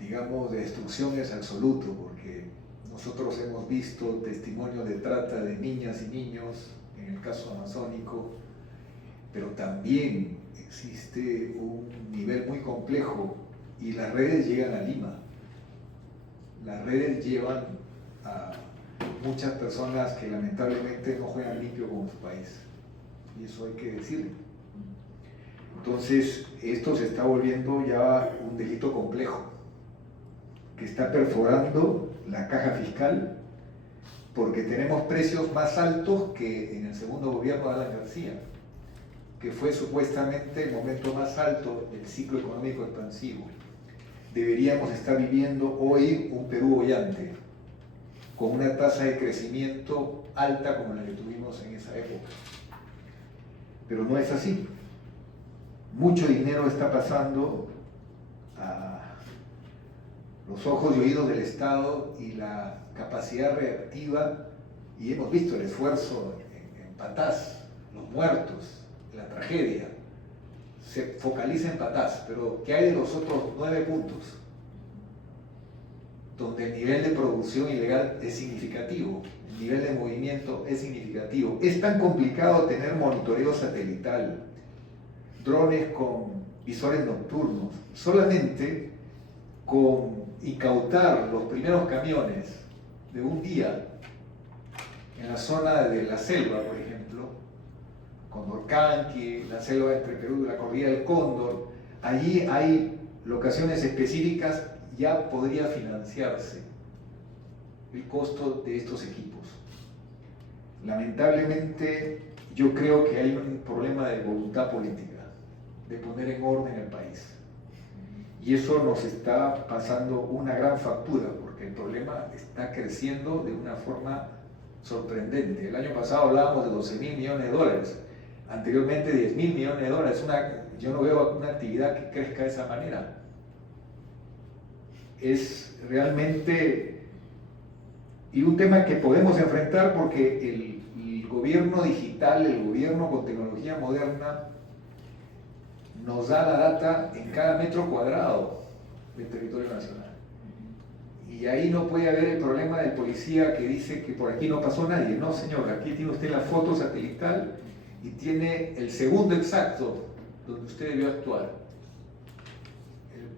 digamos, de destrucción es absoluto, porque nosotros hemos visto testimonios de trata de niñas y niños, en el caso amazónico, pero también existe un nivel muy complejo y las redes llegan a Lima. Las redes llevan a muchas personas que lamentablemente no juegan limpio con su país, y eso hay que decirlo. Entonces, esto se está volviendo ya un delito complejo, que está perforando la caja fiscal, porque tenemos precios más altos que en el segundo gobierno de Alan García, que fue supuestamente el momento más alto del ciclo económico expansivo. Deberíamos estar viviendo hoy un Perú boyante, con una tasa de crecimiento alta como la que tuvimos en esa época. Pero no es así. Mucho dinero está pasando a los ojos y oídos del Estado y la capacidad reactiva, y hemos visto el esfuerzo en Patás, los muertos, la tragedia, se focaliza en Patás, pero ¿qué hay de los otros 9 puntos? Donde el nivel de producción ilegal es significativo, el nivel de movimiento es significativo. Es tan complicado tener monitoreo satelital, drones con visores nocturnos, solamente con incautar los primeros camiones de un día en la zona de la selva, por ejemplo, Condorcanqui, la selva entre Perú y la cordillera del Cóndor, allí hay locaciones específicas, ya podría financiarse el costo de estos equipos. Lamentablemente, yo creo que hay un problema de voluntad política, de poner en orden el país. Y eso nos está pasando una gran factura, porque el problema está creciendo de una forma sorprendente. El año pasado hablábamos de 12.000 millones de dólares, anteriormente 10.000 millones de dólares. Yo no veo una actividad que crezca de esa manera. Es realmente, y un tema que podemos enfrentar porque el gobierno digital, el gobierno con tecnología moderna, nos da la data en cada metro cuadrado del territorio nacional. Y ahí no puede haber el problema del policía que dice que por aquí no pasó nadie. No, señor, aquí tiene usted la foto satelital y tiene el segundo exacto donde usted debió actuar,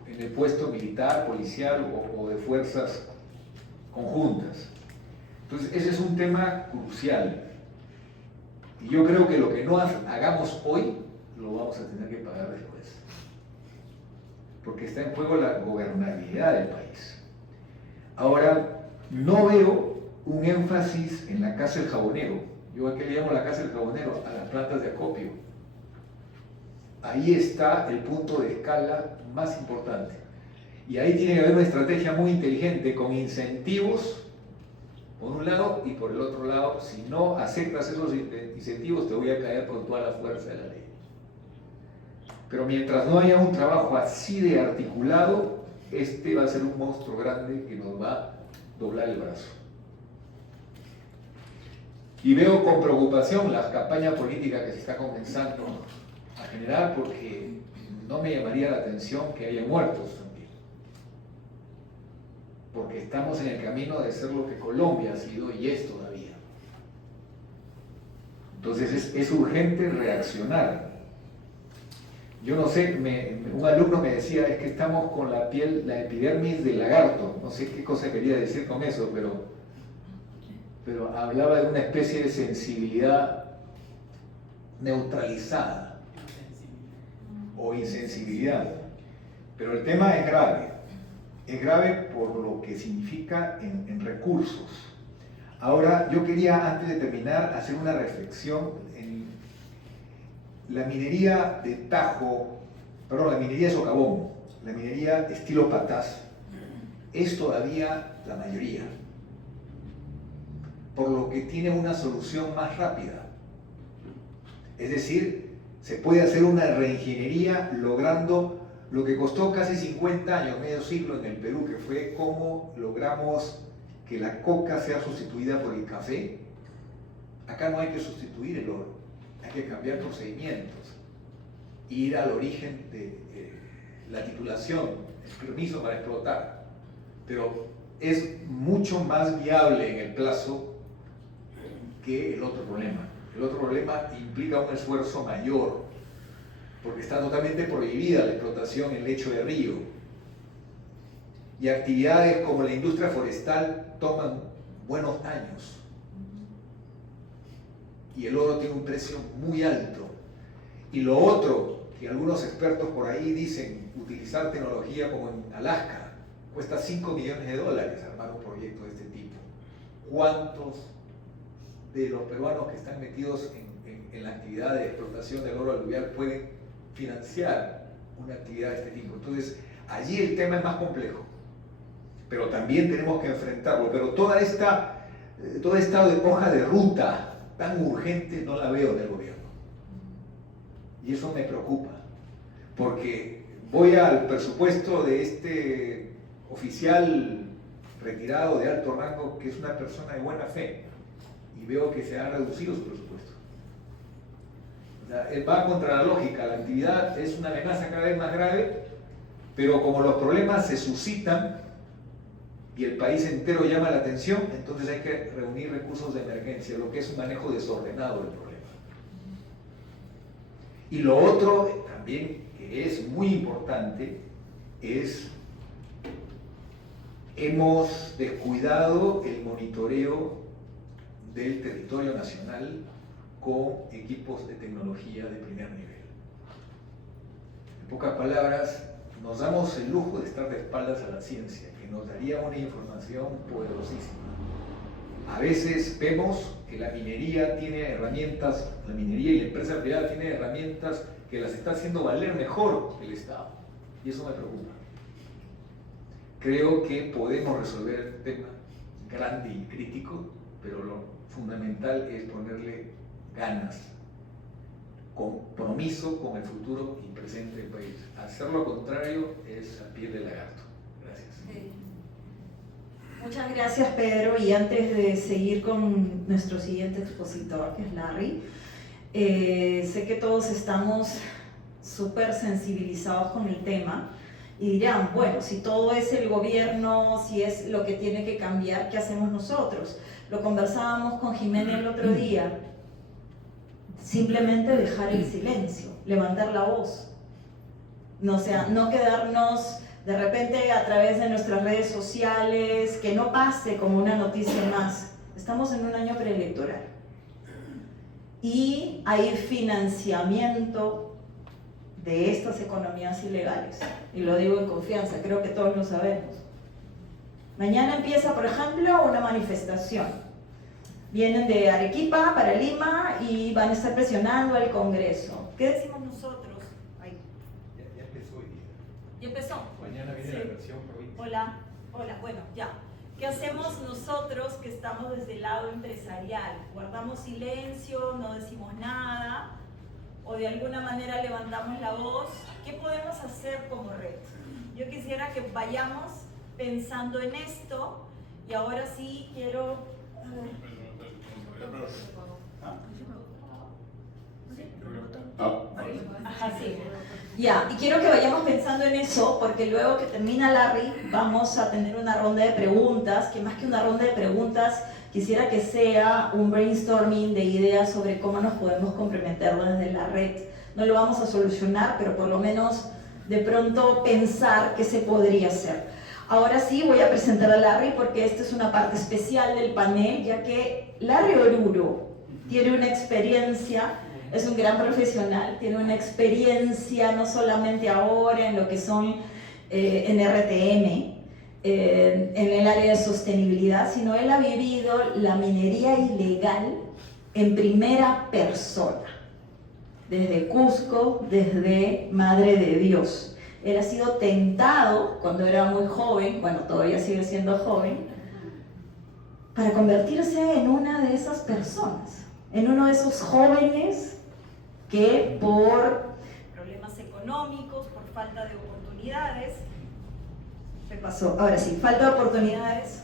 en el puesto militar, policial o de fuerzas conjuntas. Entonces, ese es un tema crucial. Y yo creo que lo que no hagamos hoy, lo vamos a tener que pagar después. Porque está en juego la gobernabilidad del país. Ahora, no veo un énfasis en la casa del jabonero. Yo aquí le llamo la casa del jabonero a las plantas de acopio. Ahí está el punto de escala más importante. Y ahí tiene que haber una estrategia muy inteligente con incentivos por un lado y por el otro lado. Si no aceptas esos incentivos, te voy a caer con toda la fuerza de la ley. Pero mientras no haya un trabajo así de articulado, este va a ser un monstruo grande que nos va doblar el brazo. Y veo con preocupación la campaña política que se está comenzando a generar, porque no me llamaría la atención que haya muertos también. Porque estamos en el camino de ser lo que Colombia ha sido y es todavía. Entonces es urgente reaccionar. Yo no sé, un alumno me decía, es que estamos con la piel, la epidermis del lagarto. No sé qué cosa quería decir con eso, pero hablaba de una especie de sensibilidad neutralizada o insensibilidad. Pero el tema es grave por lo que significa en recursos. Ahora, yo quería, antes de terminar, hacer una reflexión en la minería de Tajo, perdón, la minería de Socavón, la minería estilo Patás, es todavía la mayoría, por lo que tiene una solución más rápida. Es decir, se puede hacer una reingeniería logrando lo que costó casi 50 años, medio siglo en el Perú, que fue cómo logramos que la coca sea sustituida por el café. Acá no hay que sustituir el oro, hay que cambiar procedimientos, ir al origen de la titulación, el permiso para explotar. Pero es mucho más viable en el plazo que el otro problema. El otro problema implica un esfuerzo mayor, porque está totalmente prohibida la explotación en lecho de río. Y actividades como la industria forestal toman buenos años. Y el oro tiene un precio muy alto. Y lo otro, que algunos expertos por ahí dicen, utilizar tecnología como en Alaska, cuesta $5 millones armar un proyecto de este tipo. ¿Cuántos de los peruanos que están metidos en la actividad de explotación del oro aluvial pueden financiar una actividad de este tipo? Entonces, allí el tema es más complejo, pero también tenemos que enfrentarlo. Pero toda esta hoja de ruta tan urgente no la veo en el gobierno. Y eso me preocupa, porque voy al presupuesto de este oficial retirado de alto rango, que es una persona de buena fe, y veo que se ha reducido su presupuesto. O sea, va contra la lógica, la actividad es una amenaza cada vez más grave, pero como los problemas se suscitan y el país entero llama la atención, entonces hay que reunir recursos de emergencia, lo que es un manejo desordenado del problema. Y lo otro también que es muy importante es, hemos descuidado el monitoreo del territorio nacional con equipos de tecnología de primer nivel. En pocas palabras, nos damos el lujo de estar de espaldas a la ciencia, que nos daría una información poderosísima. A veces vemos que la minería tiene herramientas, la minería y la empresa privada tiene herramientas que las está haciendo valer mejor el Estado, y eso me preocupa. Creo que podemos resolver el tema grande y crítico, pero lo fundamental es ponerle ganas, compromiso con el futuro y presente del país. Hacer lo contrario es a piel de lagarto. Gracias. Sí. Muchas gracias, Pedro. Y antes de seguir con nuestro siguiente expositor, que es Larry, sé que todos estamos súper sensibilizados con el tema y dirán, bueno, si todo es el gobierno, si es lo que tiene que cambiar, ¿qué hacemos nosotros? Lo conversábamos con Jimena el otro día. Simplemente dejar el silencio, levantar la voz. No quedarnos de repente a través de nuestras redes sociales, que no pase como una noticia más. Estamos en un año preelectoral y hay financiamiento de estas economías ilegales, y lo digo en confianza, creo que todos lo sabemos. Mañana empieza, por ejemplo, una manifestación. Vienen de Arequipa para Lima y van a estar presionando al Congreso. ¿Qué decimos nosotros? Ay. Ya empezó hoy día. ¿Ya empezó? Mañana viene la versión provincia. Hola, bueno, ya. ¿Qué hacemos nosotros que estamos desde el lado empresarial? ¿Guardamos silencio, no decimos nada? ¿O de alguna manera levantamos la voz? ¿Qué podemos hacer como red? Yo quisiera que vayamos pensando en esto Y ahora sí quiero... A ver. Ajá, sí. Ya, y quiero que vayamos pensando en eso, porque luego que termina Larry vamos a tener una ronda de preguntas, que más que una ronda de preguntas, quisiera que sea un brainstorming de ideas sobre cómo nos podemos comprometer desde la red. No lo vamos a solucionar, pero por lo menos de pronto pensar qué se podría hacer. Ahora sí voy a presentar a Larry porque esta es una parte especial del panel, ya que Larry Oruro tiene una experiencia, es un gran profesional, tiene una experiencia no solamente ahora en lo que son en RTM, en el área de sostenibilidad, sino él ha vivido la minería ilegal en primera persona, desde Cusco, desde Madre de Dios. Él ha sido tentado cuando era muy joven, bueno, todavía sigue siendo joven, para convertirse en una de esas personas, en uno de esos jóvenes que por problemas económicos, por falta de oportunidades, ¿qué pasó? Ahora sí, falta de oportunidades,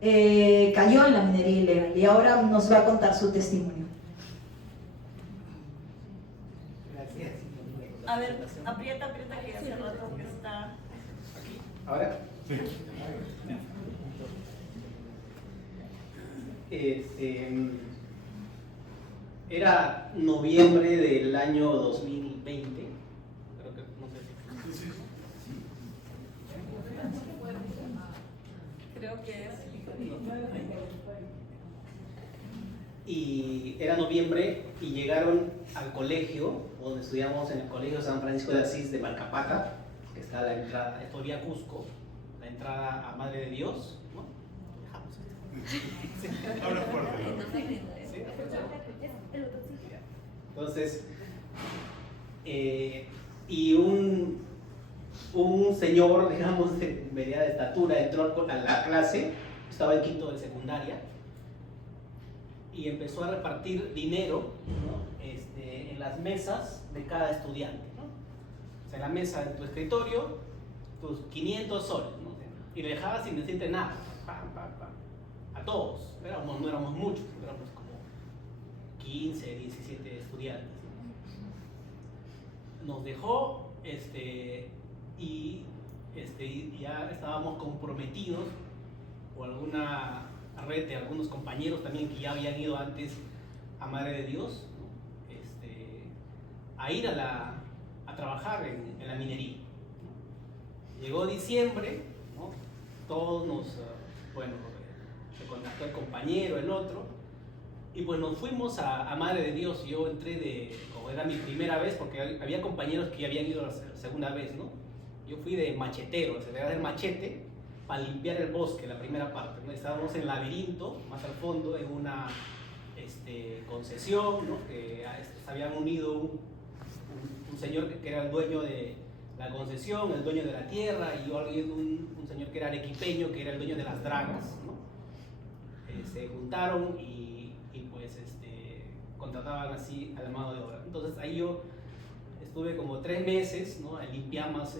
cayó en la minería ilegal y ahora nos va a contar su testimonio. Gracias. A ver, aprieta, que hace rato que está... ¿Ahora? Sí. Era noviembre del año 2020. Creo que, no sé si... Creo que es... Y era noviembre y llegaron al colegio, donde estudiamos en el Colegio San Francisco de Asís de Malcapata, que está a la entrada, esto vía Cusco, la entrada a Madre de Dios, ¿no? Habla fuerte. Entonces, y un señor, digamos, de mediana estatura entró a la clase, estaba en quinto de secundaria, y empezó a repartir dinero, ¿no? En las mesas de cada estudiante, ¿no? O sea, en la mesa de tu escritorio, tus 500 soles, ¿no? Y le dejaba sin decirte nada, pam, pam, pam, a todos. No éramos muchos, éramos como 15, 17 estudiantes, ¿no? Nos dejó y ya estábamos comprometidos por alguna red de algunos compañeros también que ya habían ido antes a Madre de Dios, ¿no? A ir a trabajar en la minería, ¿no? Llegó diciembre, ¿no? Todos se contactó el compañero, el otro, y pues nos fuimos a Madre de Dios. Yo entré como era mi primera vez, porque había compañeros que ya habían ido la segunda vez, ¿no? Yo fui de machetero, se le da el machete para limpiar el bosque, la primera parte, ¿no? Estábamos en Labirinto, más al fondo, en una concesión, ¿no? Que se habían unido un señor que era el dueño de la concesión, el dueño de la tierra, y un señor que era arequipeño, que era el dueño de las dragas, ¿no? Se juntaron y pues contrataban así a la mano de obra. Entonces ahí yo estuve como 3 meses, ¿no?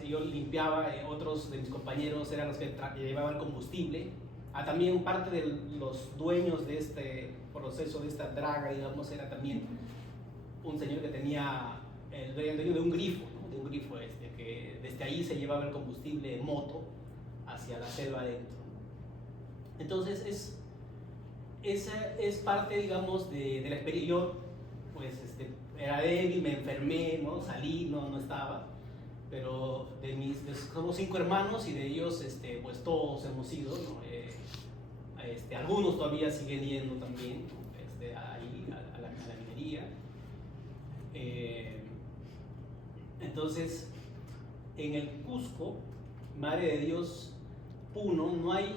Yo limpiaba, otros de mis compañeros eran los que llevaban el combustible. También parte de los dueños de este proceso, de esta draga, digamos, era también un señor que tenía el dueño de un grifo, ¿no? De un grifo que desde ahí se llevaba el combustible en moto hacia la selva adentro. Entonces esa es parte, digamos, de la experiencia. Yo pues era débil, me enfermé, ¿no? Salí, no estaba, pero somos 5 hermanos y de ellos pues todos hemos ido, ¿no? Algunos todavía siguen yendo también, ¿no? Ahí a la minería. Entonces, en el Cusco, Madre de Dios, Puno, no hay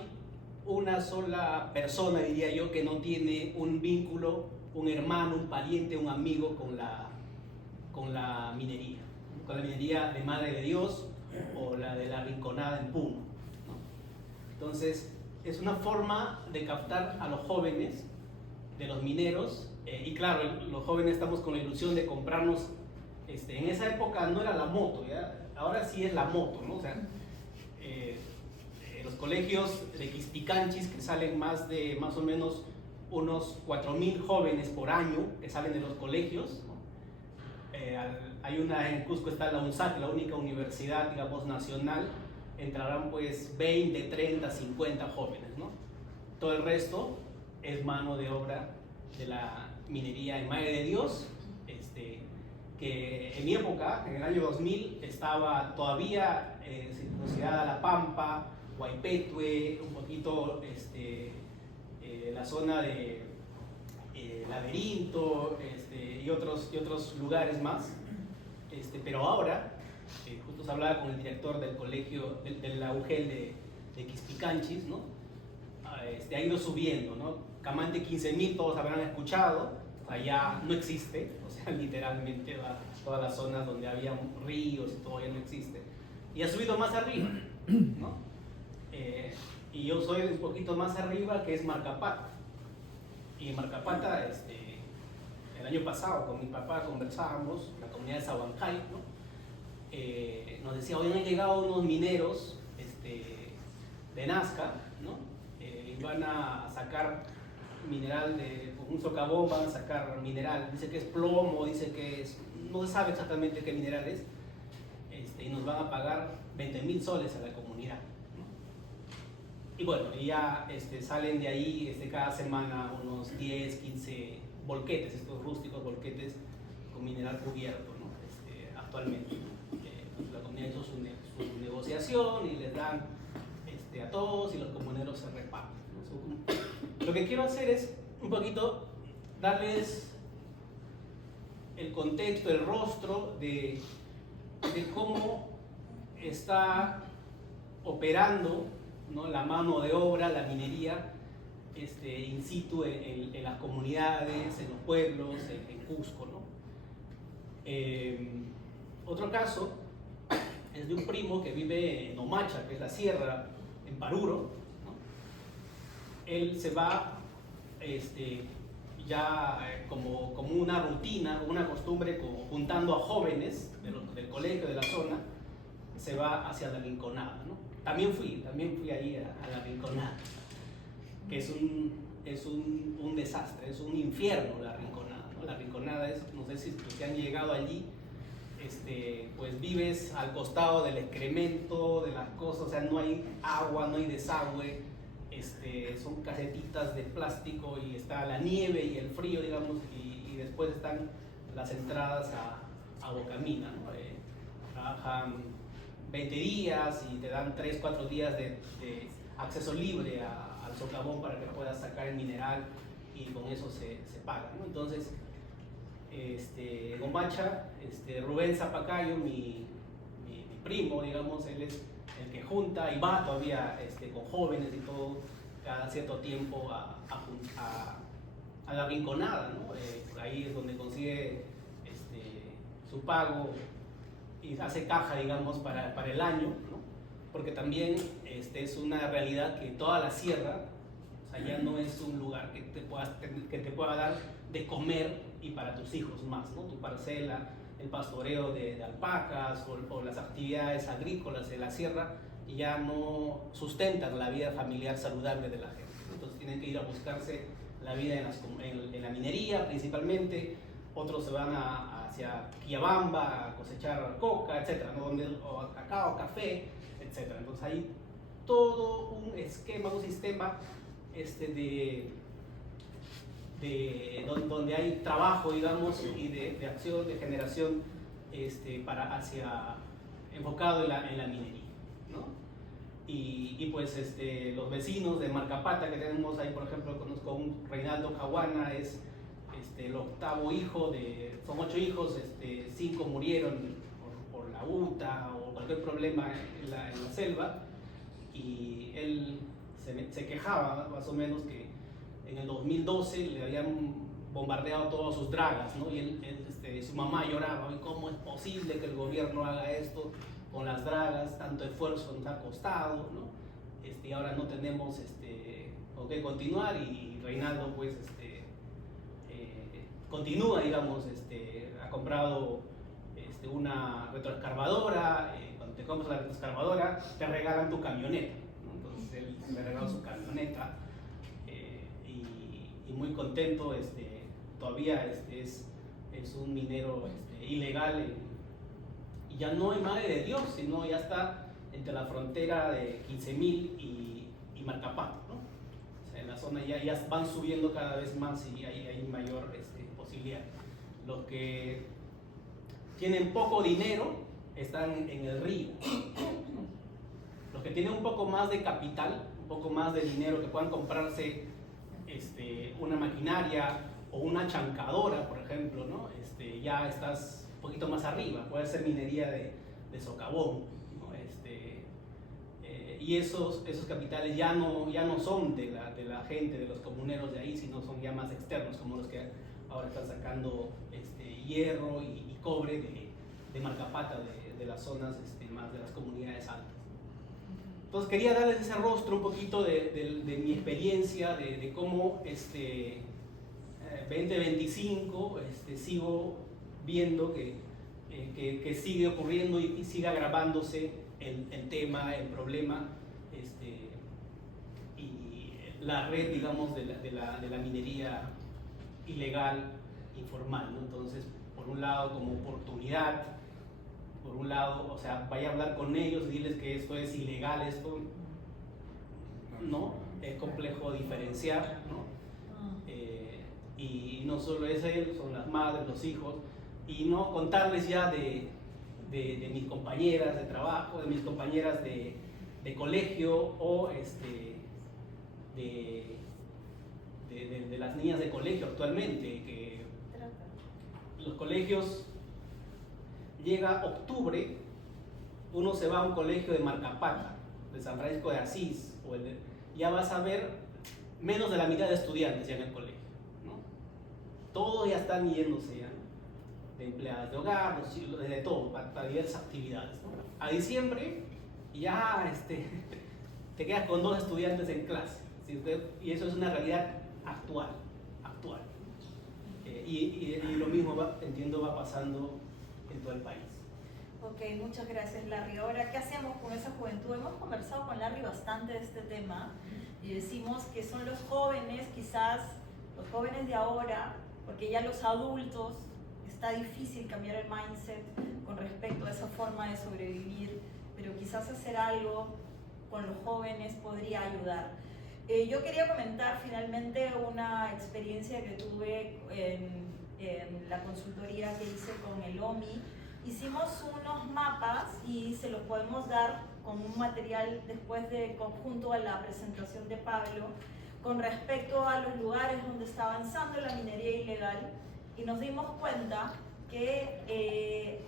una sola persona, diría yo, que no tiene un vínculo, un hermano, un pariente, un amigo con la minería de Madre de Dios o la de la Rinconada en Puno, ¿no? Entonces, es una forma de captar a los jóvenes de los mineros, y claro, los jóvenes estamos con la ilusión de comprarnos, en esa época no era la moto, ¿ya? Ahora sí es la moto, ¿no? O sea, los colegios de Quispicanchis, que salen más o menos unos 4.000 jóvenes por año que salen de los colegios, ¿no? Hay una en Cusco, está la UNSAC, la única universidad, digamos, nacional, entrarán pues 20, 30, 50 jóvenes, ¿no? Todo el resto es mano de obra de la minería en Madre de Dios, que en mi época, en el año 2000, estaba todavía considerada La Pampa, Guaypetue, un poquito la zona de Laberinto y otros lugares más. Pero ahora, justo se hablaba con el director del colegio, de la UGEL de Quispicanchis, ¿no? Ha ido subiendo, ¿no? Camante 15.000, todos habrán escuchado, allá no existe, o sea, literalmente todas las zonas donde había ríos y todo ya no existe. Y ha subido más arriba, ¿no? Y yo soy un poquito más arriba, que es Marcapata. Y en Marcapata, el año pasado con mi papá conversábamos, la comunidad de Sabancay, ¿no? Nos decía, hoy han llegado unos mineros de Nazca, ¿no? Y van a sacar mineral, con un socavón van a sacar mineral, dice que es plomo, dice que es, no se sabe exactamente qué mineral es, y nos van a pagar 20.000 soles a la comunidad, ¿no? Y bueno, y ya salen de ahí cada semana unos 10, 15 volquetes, estos rústicos volquetes con mineral cubierto, ¿no? Actualmente, ¿no? La comunidad hizo su negociación y les dan a todos y los comuneros se reparten, ¿no? Lo que quiero hacer es un poquito darles el contexto, el rostro de cómo está operando, ¿no? La mano de obra, la minería in situ en las comunidades, en los pueblos, en Cusco, ¿no? Otro caso es de un primo que vive en Omacha, que es la sierra, en Paruro, ¿no? Él se va ya como una rutina, como una costumbre, juntando a jóvenes del colegio, de la zona, se va hacia la Rinconada, ¿no? También fui ahí a la Rinconada, que es un desastre, es un infierno la Rinconada, ¿no? La Rinconada es, no sé si los que han llegado allí, pues vives al costado del excremento, de las cosas, o sea, no hay agua, no hay desagüe, son casetitas de plástico y está la nieve y el frío, digamos, y después están las entradas a Bocamina, ¿no? Trabajan 20 días y te dan 3, 4 días de acceso libre al socavón para que puedas sacar el mineral y con eso se paga, ¿no? Entonces, en Omacha, Rubén Zapacayo, mi primo, digamos, él es el que junta y va todavía con jóvenes y todo, cada cierto tiempo a la Rinconada, ¿no? Ahí es donde consigue su pago y hace caja, digamos, para el año, ¿no? Porque también es una realidad que toda la sierra, o sea, ya no es un lugar que te pueda dar de comer y para tus hijos más, ¿no? Tu parcela, el pastoreo de alpacas o las actividades agrícolas de la sierra ya no sustentan la vida familiar saludable de la gente. Entonces tienen que ir a buscarse la vida en la minería principalmente, otros se van hacia Quillabamba a cosechar coca, etcétera, ¿no? O cacao, café, etcétera. Entonces hay todo un esquema, un sistema donde hay trabajo, digamos, y de acción, de generación enfocado en la minería, ¿no? Y pues los vecinos de Marcapata que tenemos ahí, por ejemplo, conozco a un Reinaldo Caguana, es el octavo hijo, son 8 hijos, 5 murieron por la UTA o cualquier problema en la selva, y él se quejaba más o menos que en el 2012 le habían bombardeado todas sus dragas, ¿no? Y su mamá lloraba, ¿y cómo es posible que el gobierno haga esto con las dragas? Tanto esfuerzo nos ha costado, ¿no? Y ahora no tenemos con qué continuar, y Reinaldo pues continúa, digamos, ha comprado una retroexcavadora. Cuando te compras la retroexcavadora te regalan tu camioneta, ¿no? Entonces él me regaló su camioneta y muy contento. Todavía es un minero ilegal y ya no hay Madre de Dios, sino ya está entre la frontera de 15.000 y Marcapato, ¿no? O sea, en la zona ya van subiendo cada vez más y hay mayor posibilidad. Los que tienen poco dinero están en el río. Los que tienen un poco más de capital, un poco más de dinero, que puedan comprarse una maquinaria o una chancadora, por ejemplo, ¿no? Ya estás un poquito más arriba, puede ser minería de socavón, ¿no? Y esos capitales ya no son de la gente, de los comuneros de ahí, sino son ya más externos, como los que ahora están sacando hierro y cobre de Marcapata, de las zonas más de las comunidades altas. Entonces quería darles ese rostro un poquito de mi experiencia, de cómo 2025 sigo viendo que sigue ocurriendo y sigue agravándose el tema, el problema, y la red, digamos, de la minería ilegal, informal, ¿no? Entonces, por un lado, como oportunidad, por un lado, o sea, vaya a hablar con ellos y diles que esto es ilegal, esto, ¿no? Es complejo diferenciar, ¿no? Y no solo es él, son las madres, los hijos, y no contarles ya de mis compañeras de trabajo, de mis compañeras de colegio o de las niñas de colegio actualmente, que los colegios, llega octubre, uno se va a un colegio de Marcapata, de San Francisco de Asís, ya vas a ver menos de la mitad de estudiantes ya en el colegio, ¿no? Todos ya están yéndose ya, ¿no? De empleadas de hogar, de todo, para diversas actividades, ¿no? A diciembre ya te quedas con 2 estudiantes en clase, ¿sí? Y eso es una realidad actual. Y lo mismo entiendo va pasando en todo el país. Ok, muchas gracias, Larry. Ahora, ¿qué hacemos con esa juventud? Hemos conversado con Larry bastante de este tema y decimos que son los jóvenes, quizás los jóvenes de ahora, porque ya los adultos está difícil cambiar el mindset con respecto a esa forma de sobrevivir, pero quizás hacer algo con los jóvenes podría ayudar. Yo quería comentar finalmente una experiencia que tuve en la consultoría que hice con el OMI. Hicimos unos mapas y se los podemos dar con un material después junto a la presentación de Pablo con respecto a los lugares donde está avanzando la minería ilegal, y nos dimos cuenta que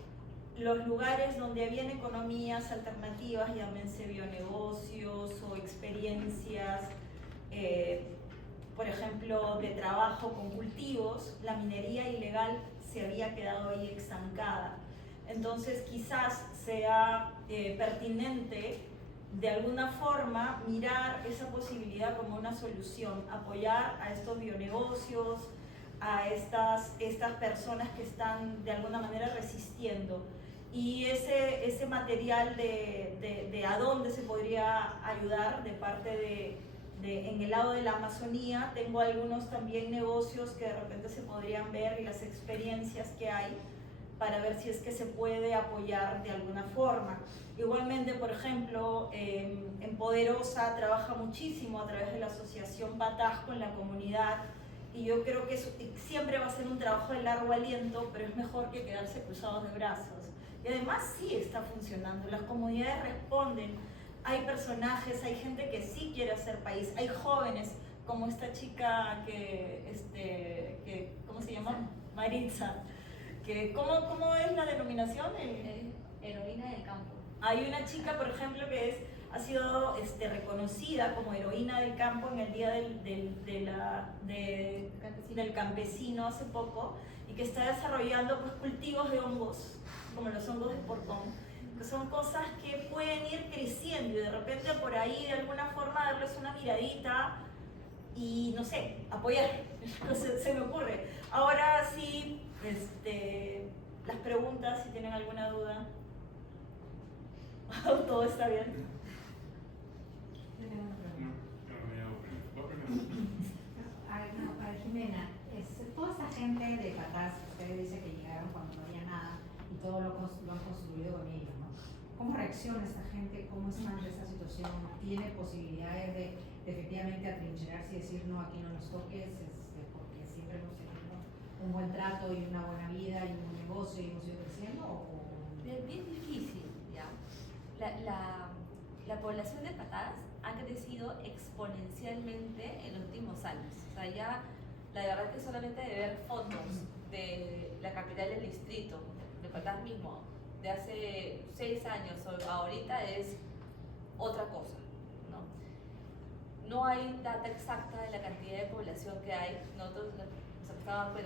los lugares donde habían economías alternativas, llámense bionegocios o experiencias, por ejemplo, de trabajo con cultivos, la minería ilegal se había quedado ahí estancada. Entonces quizás sea pertinente de alguna forma mirar esa posibilidad como una solución, apoyar a estos bionegocios, a estas personas que están de alguna manera resistiendo. Y ese material de a dónde se podría ayudar de parte en el lado de la Amazonía, tengo algunos también negocios que de repente se podrían ver y las experiencias que hay para ver si es que se puede apoyar de alguna forma. Igualmente, por ejemplo, en Poderosa trabaja muchísimo a través de la asociación Patás con la comunidad, y yo creo que siempre va a ser un trabajo de largo aliento, pero es mejor que quedarse cruzados de brazos. Y además sí está funcionando, las comunidades responden, hay personajes, hay gente que sí quiere hacer país, hay jóvenes como esta chica que ¿cómo se llama? Maritza. ¿Cómo es la denominación? Heroína del campo. Hay una chica, por ejemplo, que ha sido reconocida como heroína del campo en el Día del Campesino hace poco, y que está desarrollando pues, cultivos de hongos, como los hongos de portón, que son cosas que pueden ir creciendo y de repente por ahí de alguna forma darles una miradita y no sé, apoyar, se me ocurre. Ahora sí, las preguntas, si tienen alguna duda. Todo está bien. tengo una pregunta. Para Jimena, toda esta gente de Patás, usted dice que llegaron cuando no había nada y todo lo han construido con ellos, ¿no? ¿Cómo reacciona esta gente? ¿Cómo está ante esta situación? ¿Tiene posibilidades de efectivamente atrincherarse y decir, no, aquí no nos toques, porque siempre hemos tenido un buen trato y una buena vida y un buen negocio y hemos ido creciendo? Es bien difícil, ¿ya? La población de Patás ha crecido exponencialmente en los últimos años. O sea, ya la verdad que solamente de ver fotos de la capital del distrito, de Patás mismo, de hace 6 años o ahorita es otra cosa, ¿no? No hay data exacta de la cantidad de población que hay. Nosotros nos estamos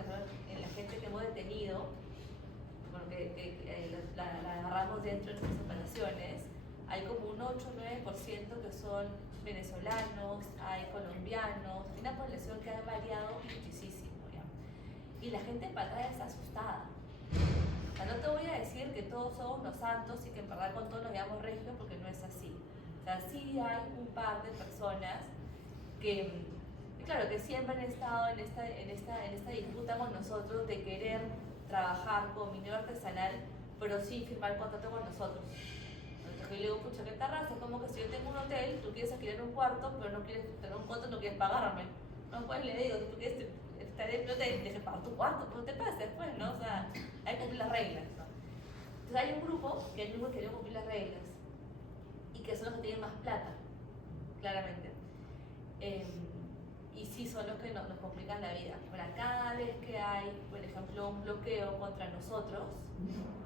en la gente que hemos detenido, bueno, la agarramos dentro de nuestras operaciones. Hay como un 8 o 9% que son venezolanos, hay colombianos, una población que ha variado muchísimo, ¿ya? Y la gente en Patás está asustada. O sea, no te voy a decir que todos somos los santos y que en verdad con todos nos llamamos regios, porque no es así. O sea, sí hay un par de personas que, claro, que siempre han estado en esta disputa con nosotros de querer trabajar con minero artesanal, pero sin firmar contrato con nosotros. Entonces yo le digo, pucha, ¿qué tardas? Es como que si yo tengo un hotel, tú quieres alquilar un cuarto, pero no quieres tener un contrato, no quieres pagarme. No, pues le digo, tú quieres estar en mi hotel, tienes que pagar tu cuarto, pero no te pases, pues, ¿no? O sea, hay que cumplir las reglas, ¿no? Entonces hay un grupo que es el único que quiere cumplir las reglas y que son los que tienen más plata, claramente. Y sí son los que nos complican la vida. Ahora, cada vez que hay, por ejemplo, un bloqueo contra nosotros, ¿no?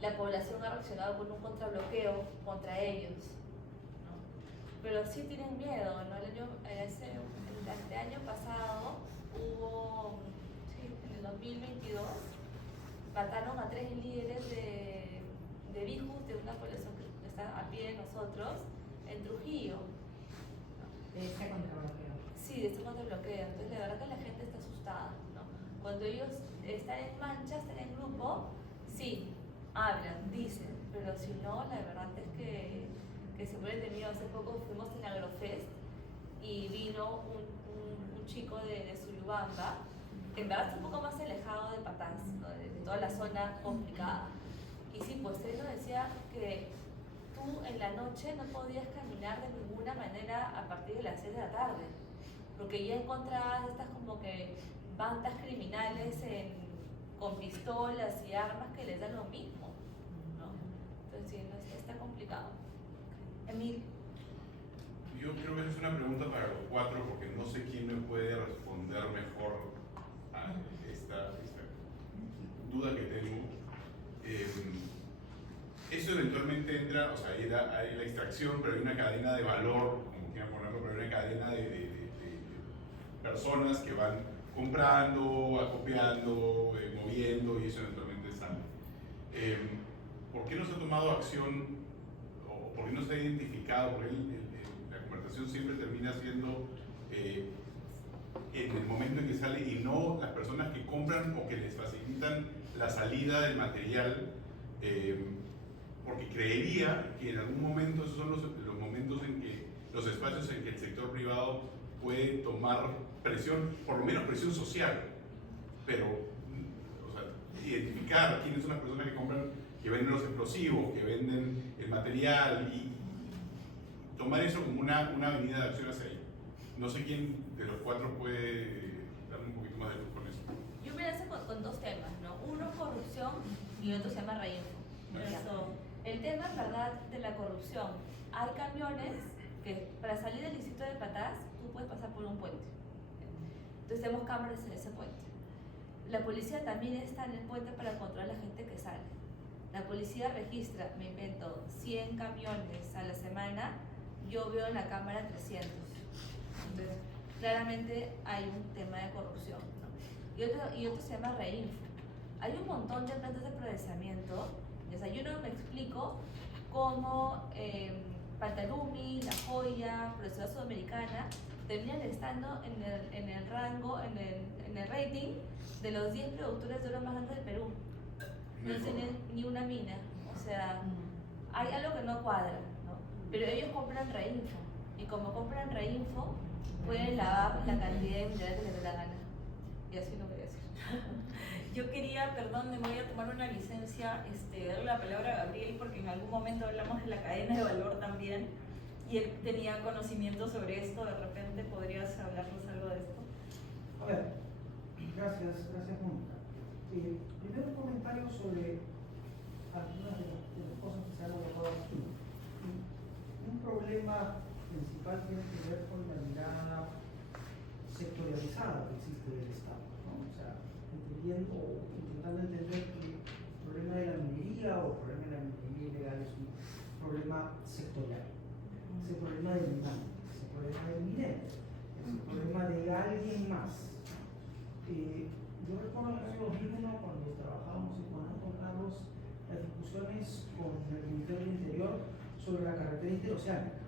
La población ha reaccionado con un contrabloqueo contra ellos, ¿no? Pero sí tienen miedo, ¿no? El año pasado hubo, sí, en el 2022, mataron a 3 líderes de Bijus, de una población que está a pie de nosotros, en Trujillo. ¿De este contrabloqueo? Sí, de este contrabloqueo. Entonces, la verdad que la gente está asustada, ¿no? Cuando ellos están en mancha, están en grupo, sí, hablan, dicen, pero si no, la verdad es que se mueren de miedo. Hace poco fuimos en Agrofest y vino un chico de Suyubamba, que en verdad está un poco más alejado de Patás, ¿no? de toda la zona complicada. Y sí, pues él nos decía que tú en la noche no podías caminar de ninguna manera a partir de las 6 de la tarde, porque ya encontrabas estas como que bandas criminales con pistolas y armas que les dan lo mismo, ¿no? Entonces sí, no, está complicado. Emil. Yo creo que esa es una pregunta para los 4 porque no sé quién me puede responder mejor a esta duda que tengo. Eso eventualmente entra, o sea, hay la extracción, pero hay una cadena de valor, como quieran ponerlo, pero hay una cadena de personas que van comprando, acopiando, moviendo y eso eventualmente sale. ¿Por qué no se ha tomado acción o por qué no se ha identificado? Porque la conversación siempre termina siendo en el momento en que sale y no las personas que compran o que les facilitan la salida del material, porque creería que en algún momento esos son los momentos en que los espacios en que el sector privado puede tomar presión, por lo menos presión social, pero o sea, identificar quiénes son las personas que compran, que venden los explosivos, que venden el material y tomar eso como una avenida de acción hacia ahí. No sé quién de los 4 puede darme un poquito más de luz con eso. Yo me lanzo con 2 temas, ¿no? Uno, corrupción, y el otro se llama Reinfo. El tema, en verdad, de la corrupción. Hay camiones que para salir del distrito de Patás, tú puedes pasar por un puente. Entonces tenemos cámaras en ese puente. La policía también está en el puente para controlar a la gente que sale. La policía registra, me invento, 100 camiones a la semana, yo veo en la cámara 300. Entonces, claramente hay un tema de corrupción, ¿no? Y otro se llama Reinfo. Hay un montón de plantas de procesamiento. O sea, yo no me explico cómo Pantalumi, La Joya, Procesadora Sudamericana terminan estando en el rango, en el rating de los 10 productores de oro más grandes del Perú. No tienen ni una mina. O sea, hay algo que no cuadra, ¿no? Pero ellos compran reinfo. Y como compran reinfo, pueden lavar la cantidad de minerales que les dé la gana. Y así lo voy a decir. Yo quería, perdón, me voy a tomar una licencia, darle la palabra a Gabriel, porque en algún momento hablamos de la cadena de valor también, y él tenía conocimiento sobre esto. De repente, ¿podrías hablarnos algo de esto? A ver, gracias Mónica. Primero un comentario sobre algunas de las cosas que se han hablado aquí. Un problema principal tiene que ver con la mirada sectorializada que existe del Estado, ¿no? O sea, entendiendo o intentando entender que el problema de la minería o el problema de la minería ilegal es un problema sectorial. Es el problema del minante, es el problema del minero, es el problema de alguien más. Yo recuerdo en el año 2001, cuando trabajábamos en Juan con Carlos, las discusiones con el Ministerio del Interior sobre la carretera interoceánica.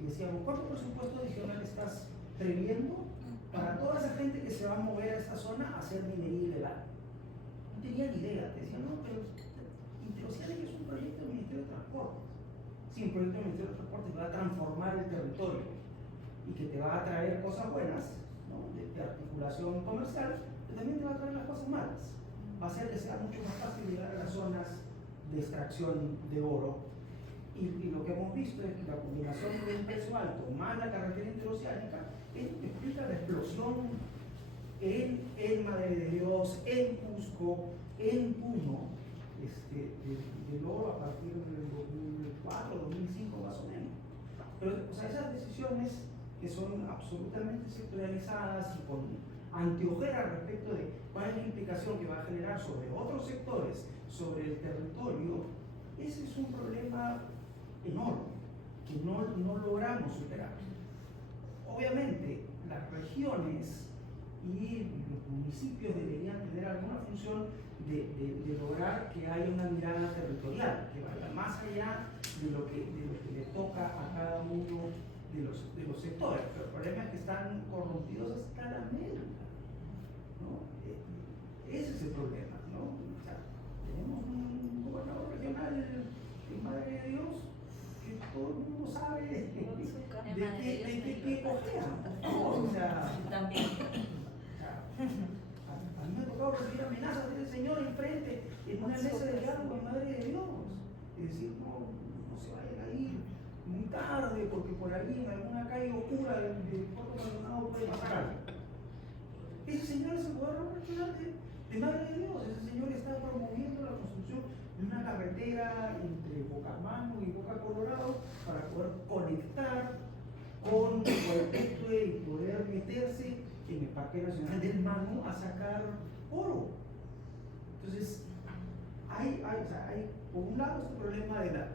Y decíamos, ¿cuánto presupuesto adicional estás previendo para toda esa gente que se va a mover a esta zona a hacer minería ilegal? No tenían idea, te decían, no, pero interoceánica es un proyecto del Ministerio de Transporte. Sí, un proyecto del Ministerio de Transporte que va a transformar el territorio y que te va a traer cosas buenas, ¿no? de articulación comercial, pero también te va a traer las cosas malas. Va a hacer que sea mucho más fácil llegar a las zonas de extracción de oro. Y lo que hemos visto es que la combinación de un precio alto más la carretera interoceánica explica la explosión en Madre de Dios, en Cusco, en Puno, del oro a partir del 2004, 2005 más o menos. Pero, o sea, esas decisiones que son absolutamente sectorializadas y con anteojeras respecto de cuál es la implicación que va a generar sobre otros sectores, sobre el territorio, ese es un problema enorme que no logramos superar. Obviamente, las regiones y los municipios deberían tener alguna función de lograr que haya una mirada territorial, que vaya más allá de lo que le toca a cada uno de los sectores. Pero el problema es que están corrompidos hasta la médula, ¿no? Ese es el problema, ¿no? O sea, tenemos un gobernador regional en Madre de Dios que todo el mundo sabe de qué cojea. O sea, también. A mí me ha tocado recibir amenazas de ese señor enfrente en una mesa de diálogo en Madre de Dios. Es decir, no se vayan a ir muy tarde porque por ahí en alguna calle oscura del Puerto Maldonado puede pasar algo. Ese señor es el gobernador regional de Madre de Dios. Ese señor está promoviendo la construcción de una carretera entre Bocamano y Boca Colorado para poder conectar con Guayqueque y poder meterse en el Parque Nacional del Manu a sacar oro. Entonces, hay por un lado este problema de la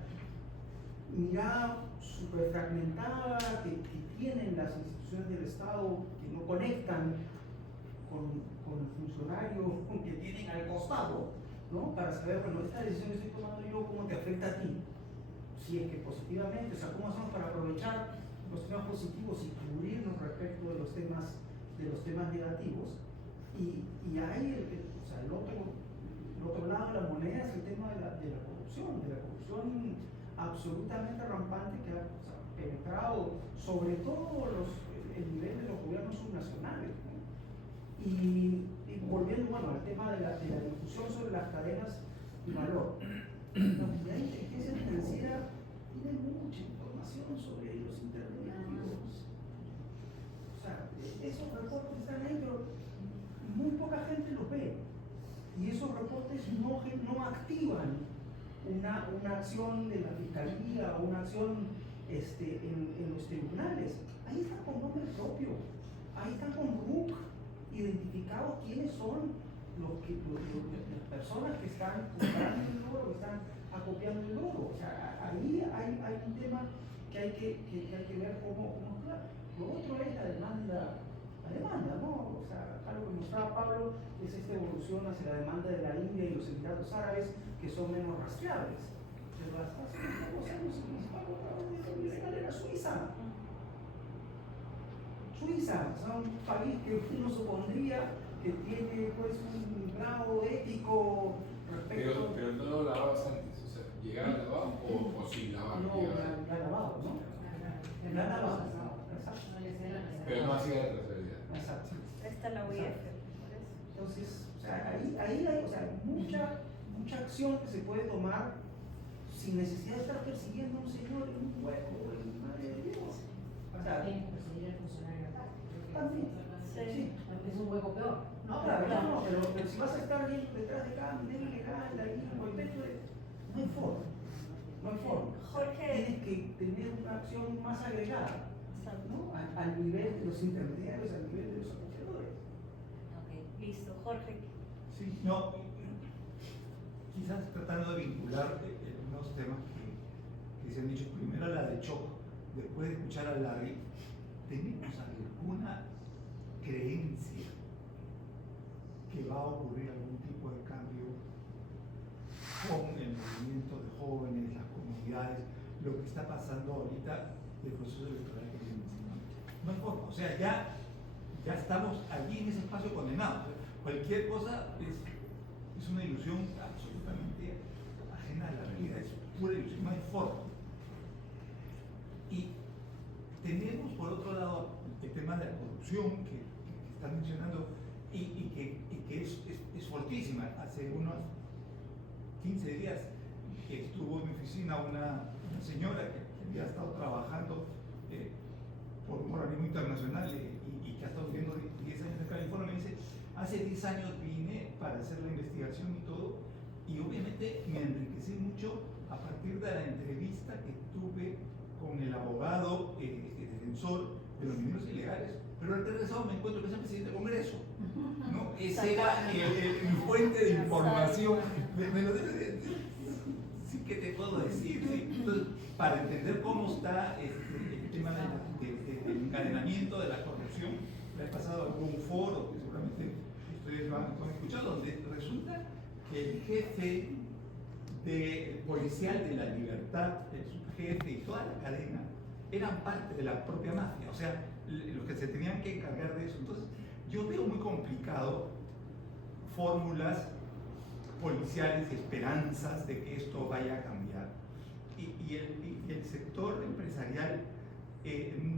mirada súper fragmentada que tienen las instituciones del Estado, que no conectan con el funcionario que tienen al costado, ¿no? Para saber, bueno, esta decisión que estoy tomando yo, ¿cómo te afecta a ti? Si es que positivamente, o sea, ¿cómo hacemos para aprovechar los temas positivos y cubrirnos respecto de los temas negativos? Y hay el otro lado de la moneda es el tema de la corrupción absolutamente rampante que ha penetrado sobre todo el nivel de los gobiernos subnacionales, ¿no? Y volviendo al tema de la discusión sobre las cadenas de valor, la unidad de inteligencia financiera tiene mucha información sobre los intermediarios. O sea, esos reportes están ahí, pero muy poca gente los ve. Y esos reportes no activan una acción de la fiscalía o una acción en los tribunales. Ahí están con nombre propio, ahí están con RUC identificados quiénes son las personas que están comprando el oro, que están acopiando el oro. O sea, ahí hay un tema que hay que ver cómo actuar. Lo otro es la demanda, ¿no? O sea, acá lo que mostraba Pablo es esta evolución hacia la demanda de la India y los Emiratos Árabes, que son menos rastreables. Pero hasta hace unos años el principal operador ilegal era Suiza. Suiza, o sea, un país que uno supondría que tiene pues un grado ético respecto. Pero no lo lavabas antes, o sea, ¿Llegar a lavado o sin lavar? No, ya lavado, ¿no? Ya lavado. Exacto. Pero no hacía la trazabilidad. Exacto. Esta es la UIF. Entonces, o sea, ahí hay, o sea, mucha acción que se puede tomar sin necesidad de estar persiguiendo a un señor en un hueco, en madre de Dios. O sea, perseguir al funcionario acá. también. Sí. Es un hueco peor. No, claro, no, pero si vas a estar yendo detrás de cada minero ilegal, ahí, no hay forma. No hay forma. Jorge. Tienes que tener una acción más agregada, ¿no? Al nivel de los intermediarios, al nivel de los asociadores. Ok, listo. Jorge. Sí, no, quizás tratando de vincular unos temas que se han dicho. Primero la de Choc, después de escuchar a Larry, ¿tenemos alguna creencia que va a ocurrir algún tipo de cambio con el movimiento de jóvenes, las comunidades, lo que está pasando ahorita del proceso electoral que viene encima? No hay forma, o sea, ya estamos allí en ese espacio condenados. Cualquier cosa es una ilusión absolutamente ajena a la realidad, es pura ilusión, no hay forma. Y tenemos por otro lado el tema de la corrupción que están mencionando y que es fortísima. Hace unos 15 días que estuvo en mi oficina una señora que había estado trabajando por un organismo internacional y que ha estado viviendo 10 años en California. Me dice, hace 10 años vine para hacer la investigación y todo, y obviamente me enriquecí mucho a partir de la entrevista que tuve con el abogado defensor de los mineros ilegales, pero al regresado me encuentro que es el presidente del Congreso, ¿no? Esa era mi fuente de información. Sí, ¿qué te puedo decir? ¿Sí? Entonces, para entender cómo está el tema del encadenamiento de la corrupción, le he pasado a algún foro que seguramente ustedes lo han escuchado, donde resulta que el jefe policial de la libertad, el subjefe y toda la cadena eran parte de la propia mafia, o sea, los que se tenían que encargar de eso. Entonces, yo veo muy complicado fórmulas policiales y esperanzas de que esto vaya a cambiar. Y el sector empresarial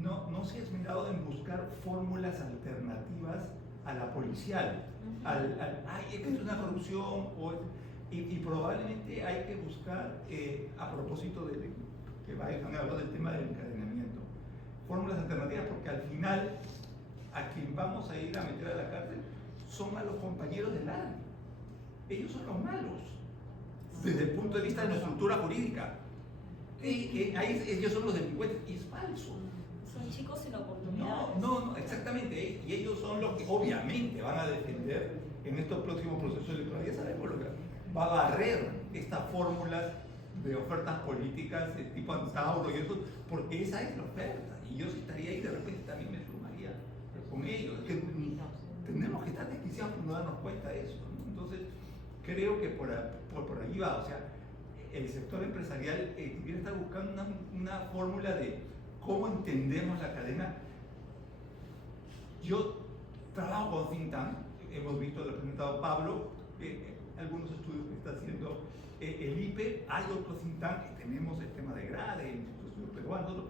no se ha esmerado en buscar fórmulas alternativas a la policial, es que es una corrupción, y probablemente hay que buscar, a propósito de que han hablado del tema del encadenamiento, fórmulas alternativas, porque al final a quien vamos a ir a meter a la cárcel son a los compañeros del ARI. Ellos son los malos, desde el punto de vista de la estructura jurídica. Ahí ellos son los delincuentes, y es falso. Son chicos sin oportunidades. No, exactamente. Y ellos son los que obviamente van a defender en estos próximos procesos electorales. Ya sabemos lo que va a barrer estas fórmulas de ofertas políticas de tipo Antauro y eso, porque esa es la oferta. Y yo si estaría ahí, de repente también me sumaría con ellos. Es que tenemos que estar desquiciados por no darnos cuenta de eso, ¿no? Entonces, creo que por allí va. O sea, el sector empresarial debiera estar buscando una fórmula de cómo entendemos la cadena. Yo trabajo con think tank, hemos visto, lo ha presentado Pablo, algunos estudios que está haciendo el IPE, hay otro think tank, que tenemos el tema de GRADE, el Instituto de Estudios Peruanos,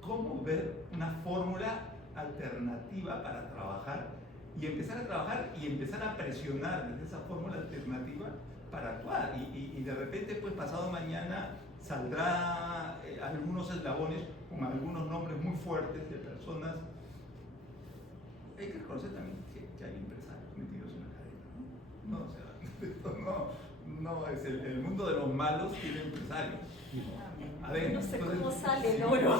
cómo ver una fórmula alternativa para trabajar y empezar a trabajar y empezar a presionar desde esa fórmula alternativa para actuar. Y de repente, pues pasado mañana saldrá algunos eslabones con algunos nombres muy fuertes de personas. Hay que reconocer también que hay empresarios metidos en la cadena, ¿no? No, o sea, no es el mundo de los malos tiene empresarios. No sé cómo sale el No, oro.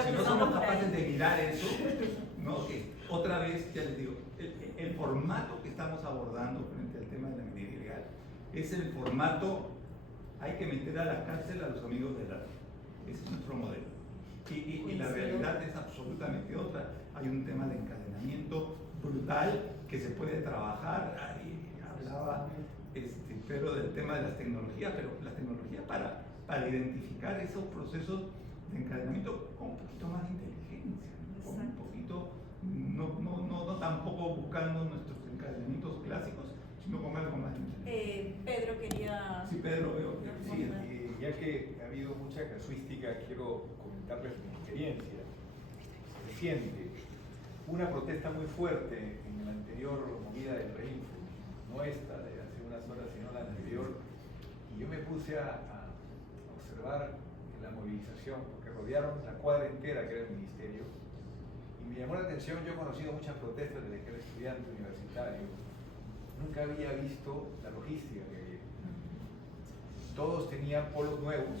si no somos capaces de mirar eso, ¿no? Que otra vez, ya les digo, el formato que estamos abordando frente al tema de la minería ilegal es el formato, hay que meter a la cárcel a los amigos del arte. Ese es nuestro modelo. Y la realidad es absolutamente otra. Hay un tema de encadenamiento brutal que se puede trabajar. Ahí hablaba Pedro del tema de las tecnologías, pero las tecnologías para identificar esos procesos de encadenamiento con un poquito más de inteligencia, ¿no? Con un poquito, no tampoco buscando nuestros encadenamientos clásicos, sino con algo más de inteligencia. Pedro quería... Sí, Pedro, veo que sí. ya que ha habido mucha casuística, quiero comentarles mi experiencia reciente. Una protesta muy fuerte en la anterior movida del Reinfo, no esta de hace unas horas, sino la anterior, y yo me puse a observar la movilización, porque rodearon la cuadra entera que era el ministerio, y me llamó la atención. Yo he conocido muchas protestas desde que era estudiante universitario, nunca había visto la logística que había. Todos tenían polos nuevos,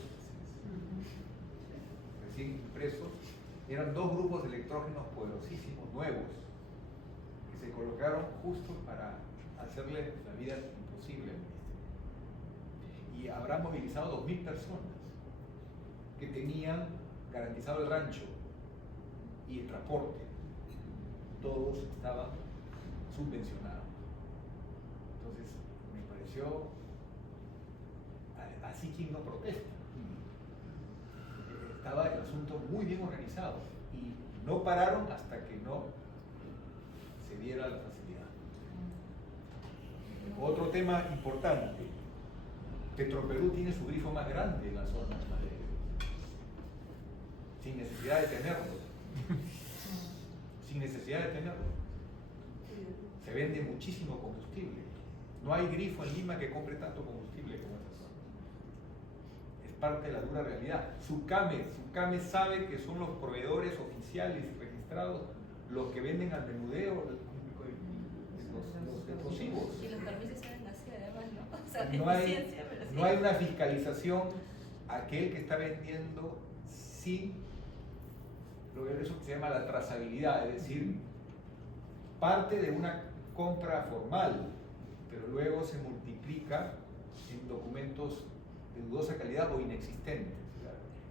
recién impresos. Eran dos grupos de electrógenos poderosísimos, nuevos, que se colocaron justo para hacerle la vida imposible al ministerio. Y habrán movilizado 2000 personas que tenían garantizado el rancho y el transporte. Todos estaban subvencionados. Entonces, me pareció, así quien no protesta. Estaba el asunto muy bien organizado y no pararon hasta que no se diera la facilidad. Otro tema importante: Petroperú tiene su grifo más grande en la zona sin necesidad de tenerlo. Sin necesidad de tenerlo. Se vende muchísimo combustible. No hay grifo en Lima que compre tanto combustible como esa zona. Es parte de la dura realidad. Sucame sabe que son los proveedores oficiales y registrados los que venden al menudeo los explosivos. Y los permisos salen así además, ¿no? O sea, no hay una fiscalización a aquel que está vendiendo sin eso que se llama la trazabilidad, es decir, parte de una compra formal, pero luego se multiplica en documentos de dudosa calidad o inexistentes.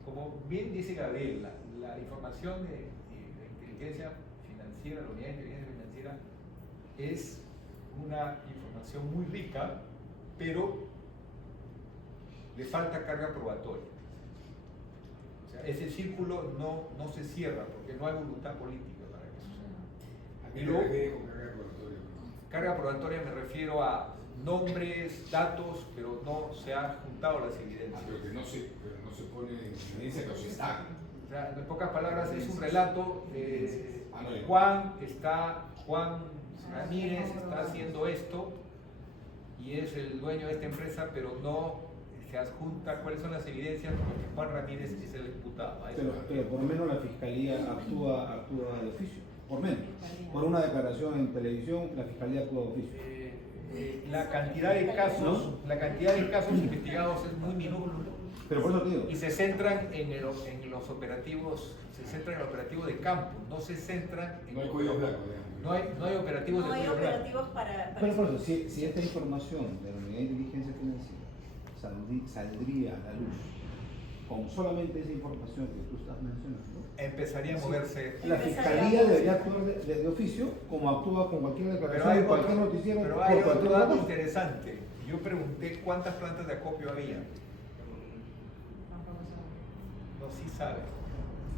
Como bien dice Gabriel, la información de inteligencia financiera, la unidad de inteligencia financiera, es una información muy rica, pero le falta carga probatoria. O sea, ese círculo no se cierra porque no hay voluntad política para que suceda. ¿A qué le refiere con carga probatoria? Carga probatoria me refiero a nombres, datos, pero no se han juntado las evidencias. Pero no se pone en evidencia que se está. O sea, en pocas palabras, es un relato de Juan Ramírez está haciendo esto y es el dueño de esta empresa, pero no se adjunta cuáles son las evidencias porque Juan Ramírez es el imputado. Pero por lo menos la fiscalía actúa de oficio, por menos. Por una declaración en televisión, la fiscalía actúa de oficio. La cantidad de casos investigados es muy minúscula. Pero por eso te digo. Y se centran en los operativos, se centran en el operativo de campo, no se centran en... No hay cuello blanco, no hay operativos de cuello blanco. No hay operativos para Pero por eso, si esta información de la unidad de inteligencia financiera saldría a la luz con solamente esa información que tú estás mencionando, empezaría a moverse. La fiscalía debería actuar de oficio como actúa con cualquier declaración, cualquier noticiero. Pero hay otro dato interesante. Yo pregunté cuántas plantas de acopio había. No, sí sabe.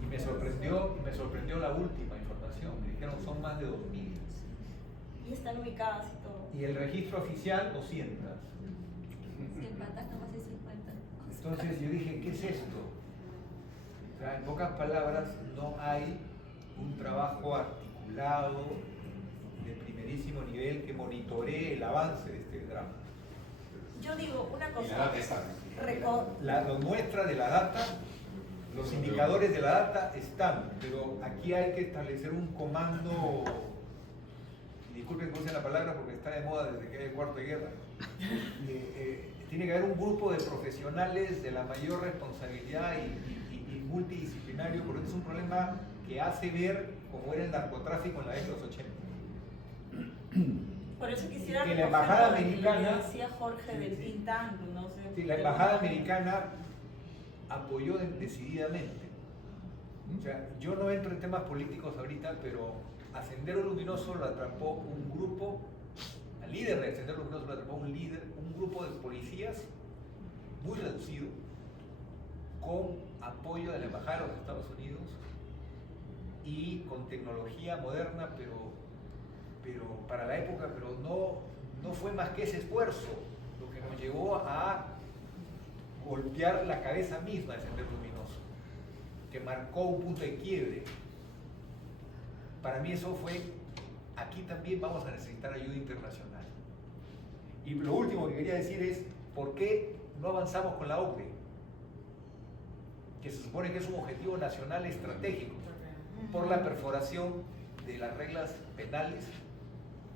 Y me sorprendió la última información. Me dijeron son más de 2000. Y están ubicadas y todo. Y el registro oficial 200. Entonces yo dije, ¿qué es esto? O sea, en pocas palabras, no hay un trabajo articulado de primerísimo nivel que monitoree el avance de este drama. Yo digo una cosa. Y la data está. La muestra de la data, los indicadores de la data están, pero aquí hay que establecer un comando, y disculpen que use la palabra porque está de moda desde que hay el cuarto de guerra. Tiene que haber un grupo de profesionales de la mayor responsabilidad y multidisciplinario, porque es un problema que hace ver cómo era el narcotráfico en la década de los 80. Por eso quisiera que la embajada recoger lo que americana, decía Jorge del think tank, no sé. Sí, la embajada americana apoyó decididamente. O sea, yo no entro en temas políticos ahorita, pero a Sendero Luminoso lo atrapó un grupo, al líder de Sendero Luminoso lo atrapó un grupo de policías muy reducido, con apoyo de la embajada de los Estados Unidos y con tecnología moderna, pero para la época, pero no fue más que ese esfuerzo lo que nos llevó a golpear la cabeza misma del Sendero Luminoso, que marcó un punto de quiebre. Para mí eso fue, aquí también vamos a necesitar ayuda internacional. Y lo último que quería decir es, ¿por qué no avanzamos con la OCDE? Que se supone que es un objetivo nacional estratégico, por la perforación de las reglas penales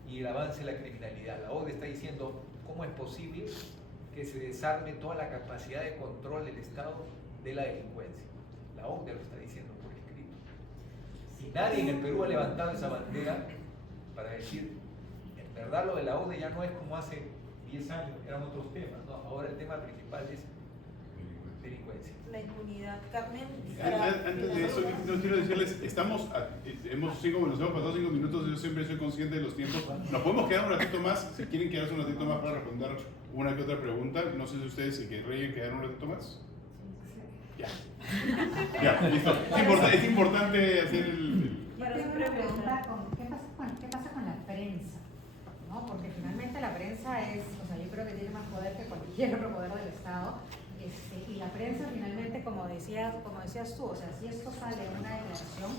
y el avance de la criminalidad. La OCDE está diciendo, ¿cómo es posible que se desarme toda la capacidad de control del Estado de la delincuencia? La OCDE lo está diciendo por escrito. Y nadie en el Perú ha levantado esa bandera para decir, en verdad lo de la OCDE ya no es como hace 10 años, eran otros temas, ¿no? Ahora el tema principal es delincuencia. La inmunidad. Carmen. Antes de eso, no quiero decirles, nos hemos pasado 5 minutos, yo siempre soy consciente de los tiempos. Nos podemos quedar un ratito más, si quieren quedarse un ratito más para responder una que otra pregunta. No sé si ustedes se querrían quedar un ratito más. Ya. Ya, listo. Es importante hacer el... Yo tengo una pregunta, ¿qué pasa con la prensa? ¿No? Porque finalmente la prensa es, o sea, yo creo que tiene más poder que cualquier otro poder del Estado. Y la prensa finalmente, como decías tú, o sea, si esto sale en una declaración,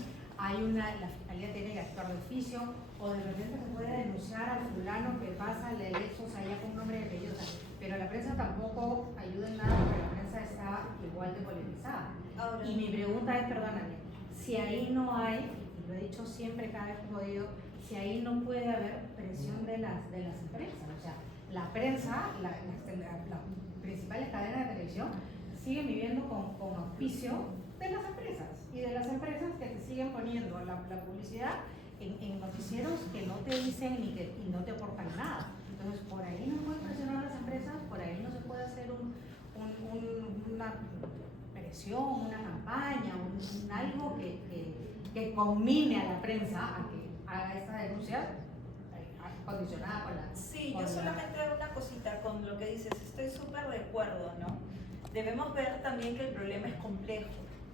la fiscalía tiene que actuar de oficio, o de repente se puede denunciar al fulano que pasa el Lexus allá con un nombre de apellido, pero la prensa tampoco ayuda en nada porque la prensa está igual de politizada. Y mi pregunta es, perdóname, si ahí no hay, y lo he dicho siempre cada vez que he podido, si ahí no puede haber presión de las empresas, o sea, la prensa, las principales cadenas de televisión siguen viviendo con auspicio de las empresas y de las empresas que te siguen poniendo la publicidad en noticieros que no te dicen y no te aportan nada. Entonces, por ahí no pueden presionar a las empresas, por ahí no se puede hacer una presión, una campaña, algo que conmine a la prensa a que haga esta denuncia condicionada con la... Sí, yo solamente una cosita con lo que dices, estoy súper de acuerdo, ¿no? Debemos ver también que el problema es complejo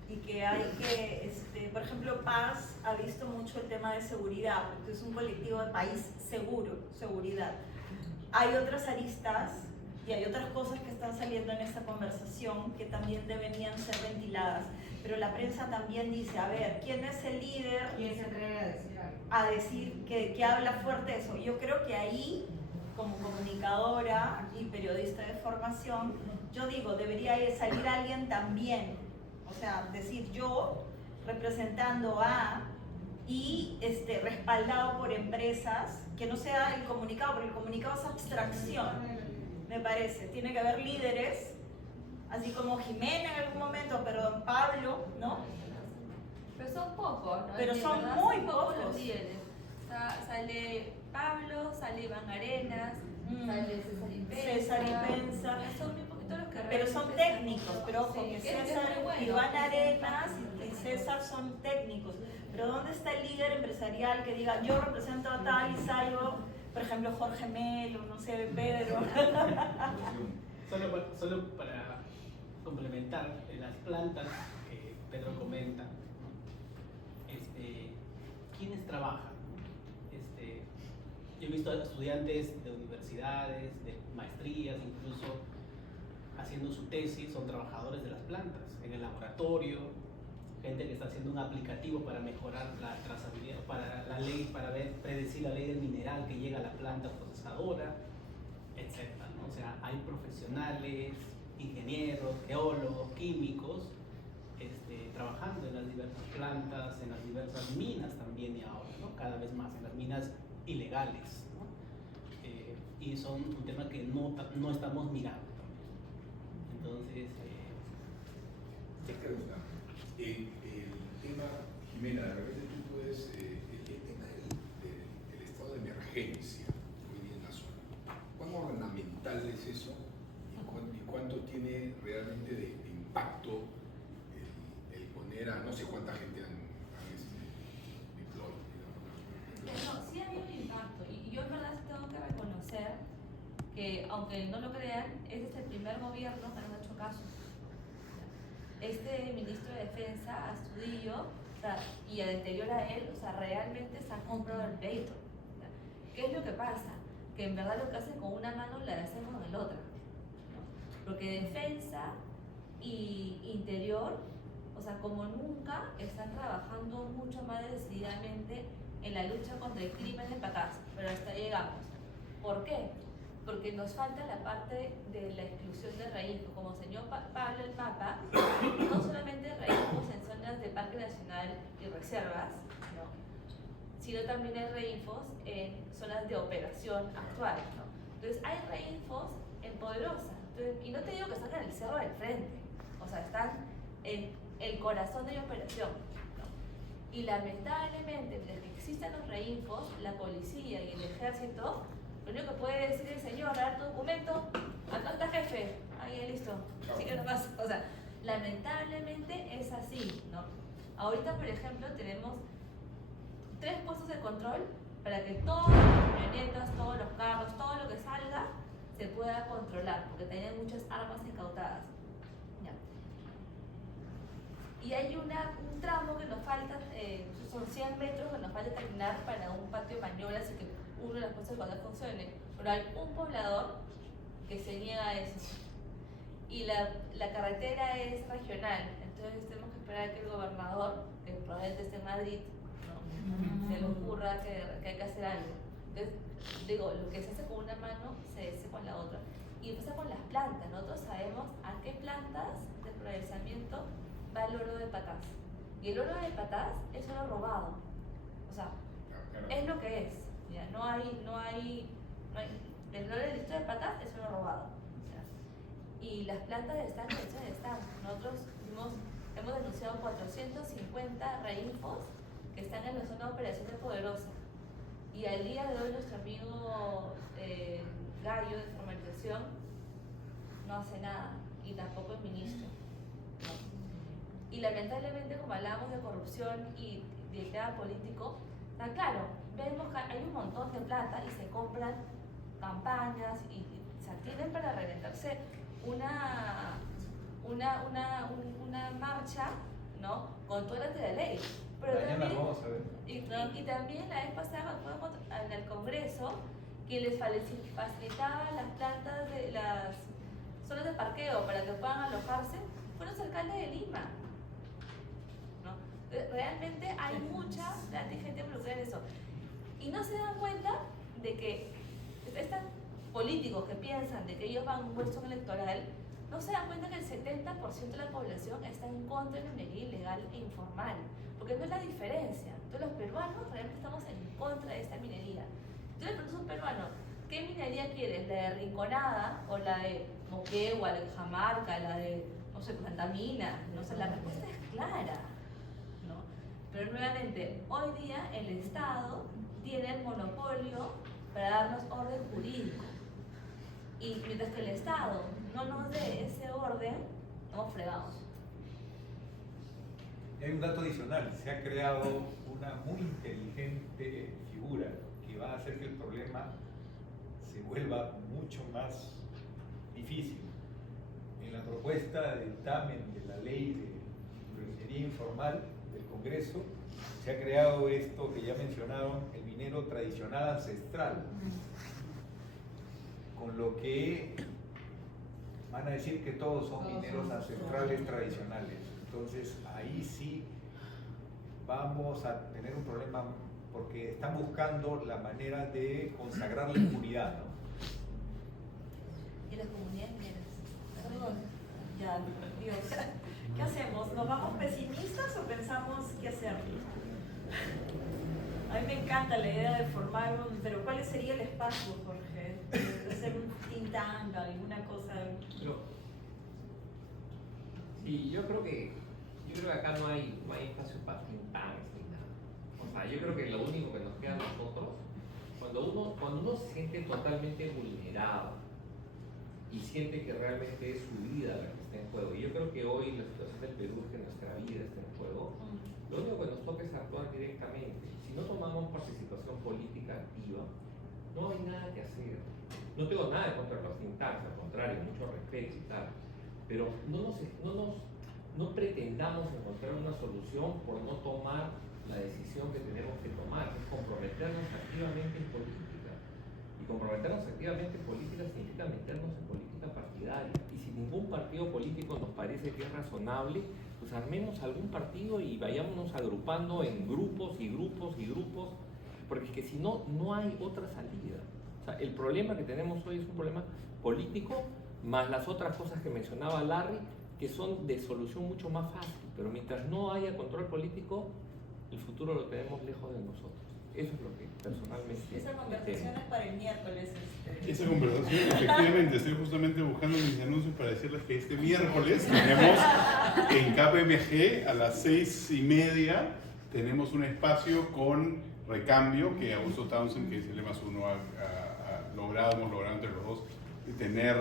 y que hay que, por ejemplo, Paz ha visto mucho el tema de seguridad, porque es un colectivo de país seguro, seguridad. Hay otras aristas y hay otras cosas que están saliendo en esta conversación que también deberían ser ventiladas, pero la prensa también dice, a ver, ¿quién es el líder? ¿Quién se atreve a decir algo? A decir que habla fuerte de eso. Yo creo que ahí, como comunicadora y periodista de formación, yo digo, debería salir alguien también, o sea, decir yo representando a y respaldado por empresas, que no sea el comunicado, porque el comunicado es abstracción, me parece. Tiene que haber líderes, así como Jimena en algún momento, perdón, Pablo, ¿no? Pero son pocos, ¿no? Pero son ¿verdad? muy Son pocos pocos. los líderes. Sale Pablo, sale Iván Arenas, sale César Ipenza. Son muy poquitos los que Pero son realmente técnicos, están- pero ojo, sí, que es César, muy bueno. Iván Arenas y César son técnicos. Pero ¿dónde está el líder empresarial que diga, yo represento a tal y salgo, por ejemplo, Jorge Melo, no sé, Pedro? Solo para complementar, las plantas que Pedro comenta, ¿quiénes trabajan? Yo he visto a estudiantes de universidades, de maestrías, incluso haciendo su tesis, son trabajadores de las plantas, en el laboratorio, gente que está haciendo un aplicativo para mejorar la trazabilidad, para la ley, para predecir la ley del mineral que llega a la planta procesadora, etc., ¿no? O sea, hay profesionales, ingenieros, geólogos, químicos, trabajando en las diversas plantas, en las diversas minas también y ahora, ¿no? Cada vez más, en las minas ilegales, ¿no? Y son un tema que no estamos mirando también. Entonces, el tema, Jimena, de repente tú puedes, el tema del estado de emergencia hoy día en la zona, ¿cuán ornamental es eso y cuánto tiene realmente de impacto el poner a no sé cuánta gente han deployed? No, sí ha habido un impacto y yo en verdad sí tengo que reconocer que, aunque no lo crean, este es el primer gobierno que nos ha hecho caso. Este ministro de Defensa, Astudillo, y el anterior a él, realmente se han comprado el pleito. ¿Qué es lo que pasa? Que en verdad lo que hacen con una mano la hacen con la otra. porque defensa y interior, o sea, como nunca, están trabajando mucho más decididamente en la lucha contra el crimen de Patás, pero hasta llegamos. ¿Por qué? Porque nos falta la parte de la exclusión de reínfos. Como señor Pablo el Papa, no solamente reínfos en zonas de Parque Nacional y reservas, ¿no?, sino también hay reínfos en zonas de operación actual, ¿no? Entonces hay reínfos en Poderosa. Entonces, y no te digo que están en el cerro del frente, o sea, están en el corazón de la operación, ¿no? Y lamentablemente, desde que existen los reinfos, la policía y el ejército, lo único que puede decir el señor, dar tu documento, acá está jefe, ahí listo, así que no pasa. O sea, lamentablemente es así, ¿no? Ahorita, por ejemplo, tenemos 3 puestos de control para que todas las camionetas, todos los carros, todo lo que salga, se pueda controlar, porque tienen muchas armas incautadas. Ya. Y hay un tramo que nos falta, son 100 metros que nos falta terminar para un patio de maniobras y que uno de los puestos de control funcione. Pero hay un poblador que se niega a eso. Y la carretera es regional, entonces tenemos que esperar que el gobernador, que probablemente esté en Madrid, ¿no?, se le ocurra que hay que hacer algo. Entonces, digo, lo que se hace con una mano se hace con la otra. Y pasa con las plantas. Nosotros sabemos a qué plantas de procesamiento va el oro de Patás. Y el oro de Patás es oro robado. O sea, es lo que es. ¿Ya? No hay, el oro del distrito de Patás es oro robado. O sea, y las plantas están hechas de están. Nosotros hemos denunciado 450 reinfos que están en la zona de operación de Poderosa. Y al día de hoy nuestro amigo Gallo de formalización no hace nada, y tampoco el ministro, ¿no? Y lamentablemente, como hablábamos de corrupción y del tema político, está claro, vemos que hay un montón de plata y se compran campañas y se tienen para reventarse una marcha, ¿no?, con todas las de la ley. Pero también, vamos a ver. Y también la vez pasada fuimos en el Congreso que les facilitaba las plantas de las zonas de parqueo para que puedan alojarse, fueron los alcaldes de Lima, ¿no? Realmente hay mucha gente involucrada en eso. Y no se dan cuenta de que estos políticos que piensan de que ellos van a un puesto electoral, no se dan cuenta que el 70% de la población está en contra de la minería ilegal e informal, porque no es la diferencia. Entonces los peruanos realmente estamos en contra de esta minería. Entonces le preguntas a un peruano, ¿qué minería quieres? ¿La de Rinconada o la de Moquegua, la de Cajamarca, la de, no sé, Plantamina? No sé, la respuesta es clara, ¿no? Pero nuevamente, hoy día el Estado tiene el monopolio para darnos orden jurídico. Y mientras que el Estado no nos dé ese orden, estamos fregados. Y hay un dato adicional, se ha creado una muy inteligente figura que va a hacer que el problema se vuelva mucho más difícil. En la propuesta de dictamen de la ley de minería informal del Congreso, se ha creado esto que ya mencionaron, el minero tradicional ancestral, con lo que van a decir que todos son mineros ancestrales tradicionales. Entonces ahí sí vamos a tener un problema porque están buscando la manera de consagrar la impunidad, ¿no? Y las comunidades mineras. Perdón. Ya, Dios. ¿Qué hacemos? ¿Nos vamos pesimistas o pensamos qué hacer? A mí me encanta la idea de formar un... Pero ¿cuál sería el espacio, Jorge? De hacer un think tank, alguna cosa... Pero, sí, yo creo que acá no hay espacio para think tanks ni nada. O sea, yo creo que lo único que nos queda a nosotros, cuando uno se siente totalmente vulnerado y siente que realmente es su vida la que está en juego, y yo creo que hoy la situación del Perú es que nuestra vida está en juego, lo único que nos toca es actuar directamente. Si no tomamos participación política activa, no hay nada que hacer. No tengo nada en contra de los think tanks, al contrario, mucho respeto y tal, pero no pretendamos encontrar una solución por no tomar la decisión que tenemos que tomar, que es comprometernos activamente en política. Y comprometernos activamente en política significa meternos en política partidaria. Y si ningún partido político nos parece que es razonable, pues armemos algún partido y vayámonos agrupando en grupos y grupos y grupos, porque es que si no, no hay otra salida. O sea, el problema que tenemos hoy es un problema político, más las otras cosas que mencionaba Larry, que son de solución mucho más fácil. Pero mientras no haya control político, el futuro lo tenemos lejos de nosotros. Eso es lo que personalmente... Esa conversación es para el miércoles. Esa conversación, efectivamente, estoy justamente buscando mis anuncios para decirles que este miércoles tenemos en KPMG a las 6:30 tenemos un espacio con Recambio, que Augusto Townsend, que es el E+1, hemos logrado entre los dos tener,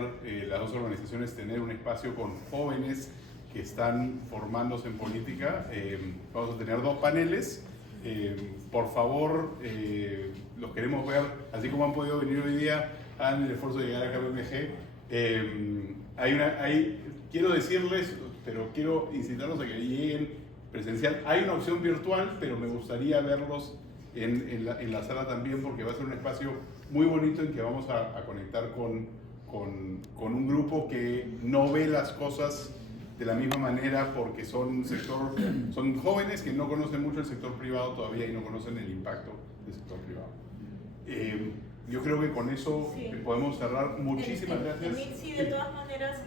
las dos organizaciones, tener un espacio con jóvenes que están formándose en política. Vamos a tener 2 paneles. Por favor, los queremos ver, así como han podido venir hoy día, hagan el esfuerzo de llegar a KPMG. Quiero decirles, pero quiero incitarlos a que lleguen presencial. Hay una opción virtual, pero me gustaría verlos en la sala también, porque va a ser un espacio muy bonito en que vamos a conectar con un grupo que no ve las cosas de la misma manera, porque son jóvenes que no conocen mucho el sector privado todavía y no conocen el impacto del sector privado. Yo creo que con eso podemos cerrar. Muchísimas gracias. Sí, de todas maneras,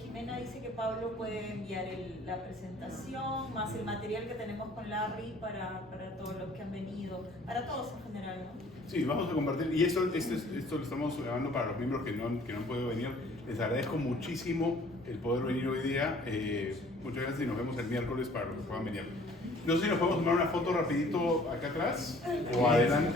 Jimena dice que Pablo puede enviar la presentación, más el material que tenemos con Larry para todos los que han venido, para todos en general, ¿no? Sí, vamos a compartir, y esto lo estamos grabando para los miembros que no han podido venir. Les agradezco muchísimo el poder venir hoy día. Muchas gracias y nos vemos el miércoles para los que puedan venir. No sé si nos podemos tomar una foto rapidito acá atrás o adelante.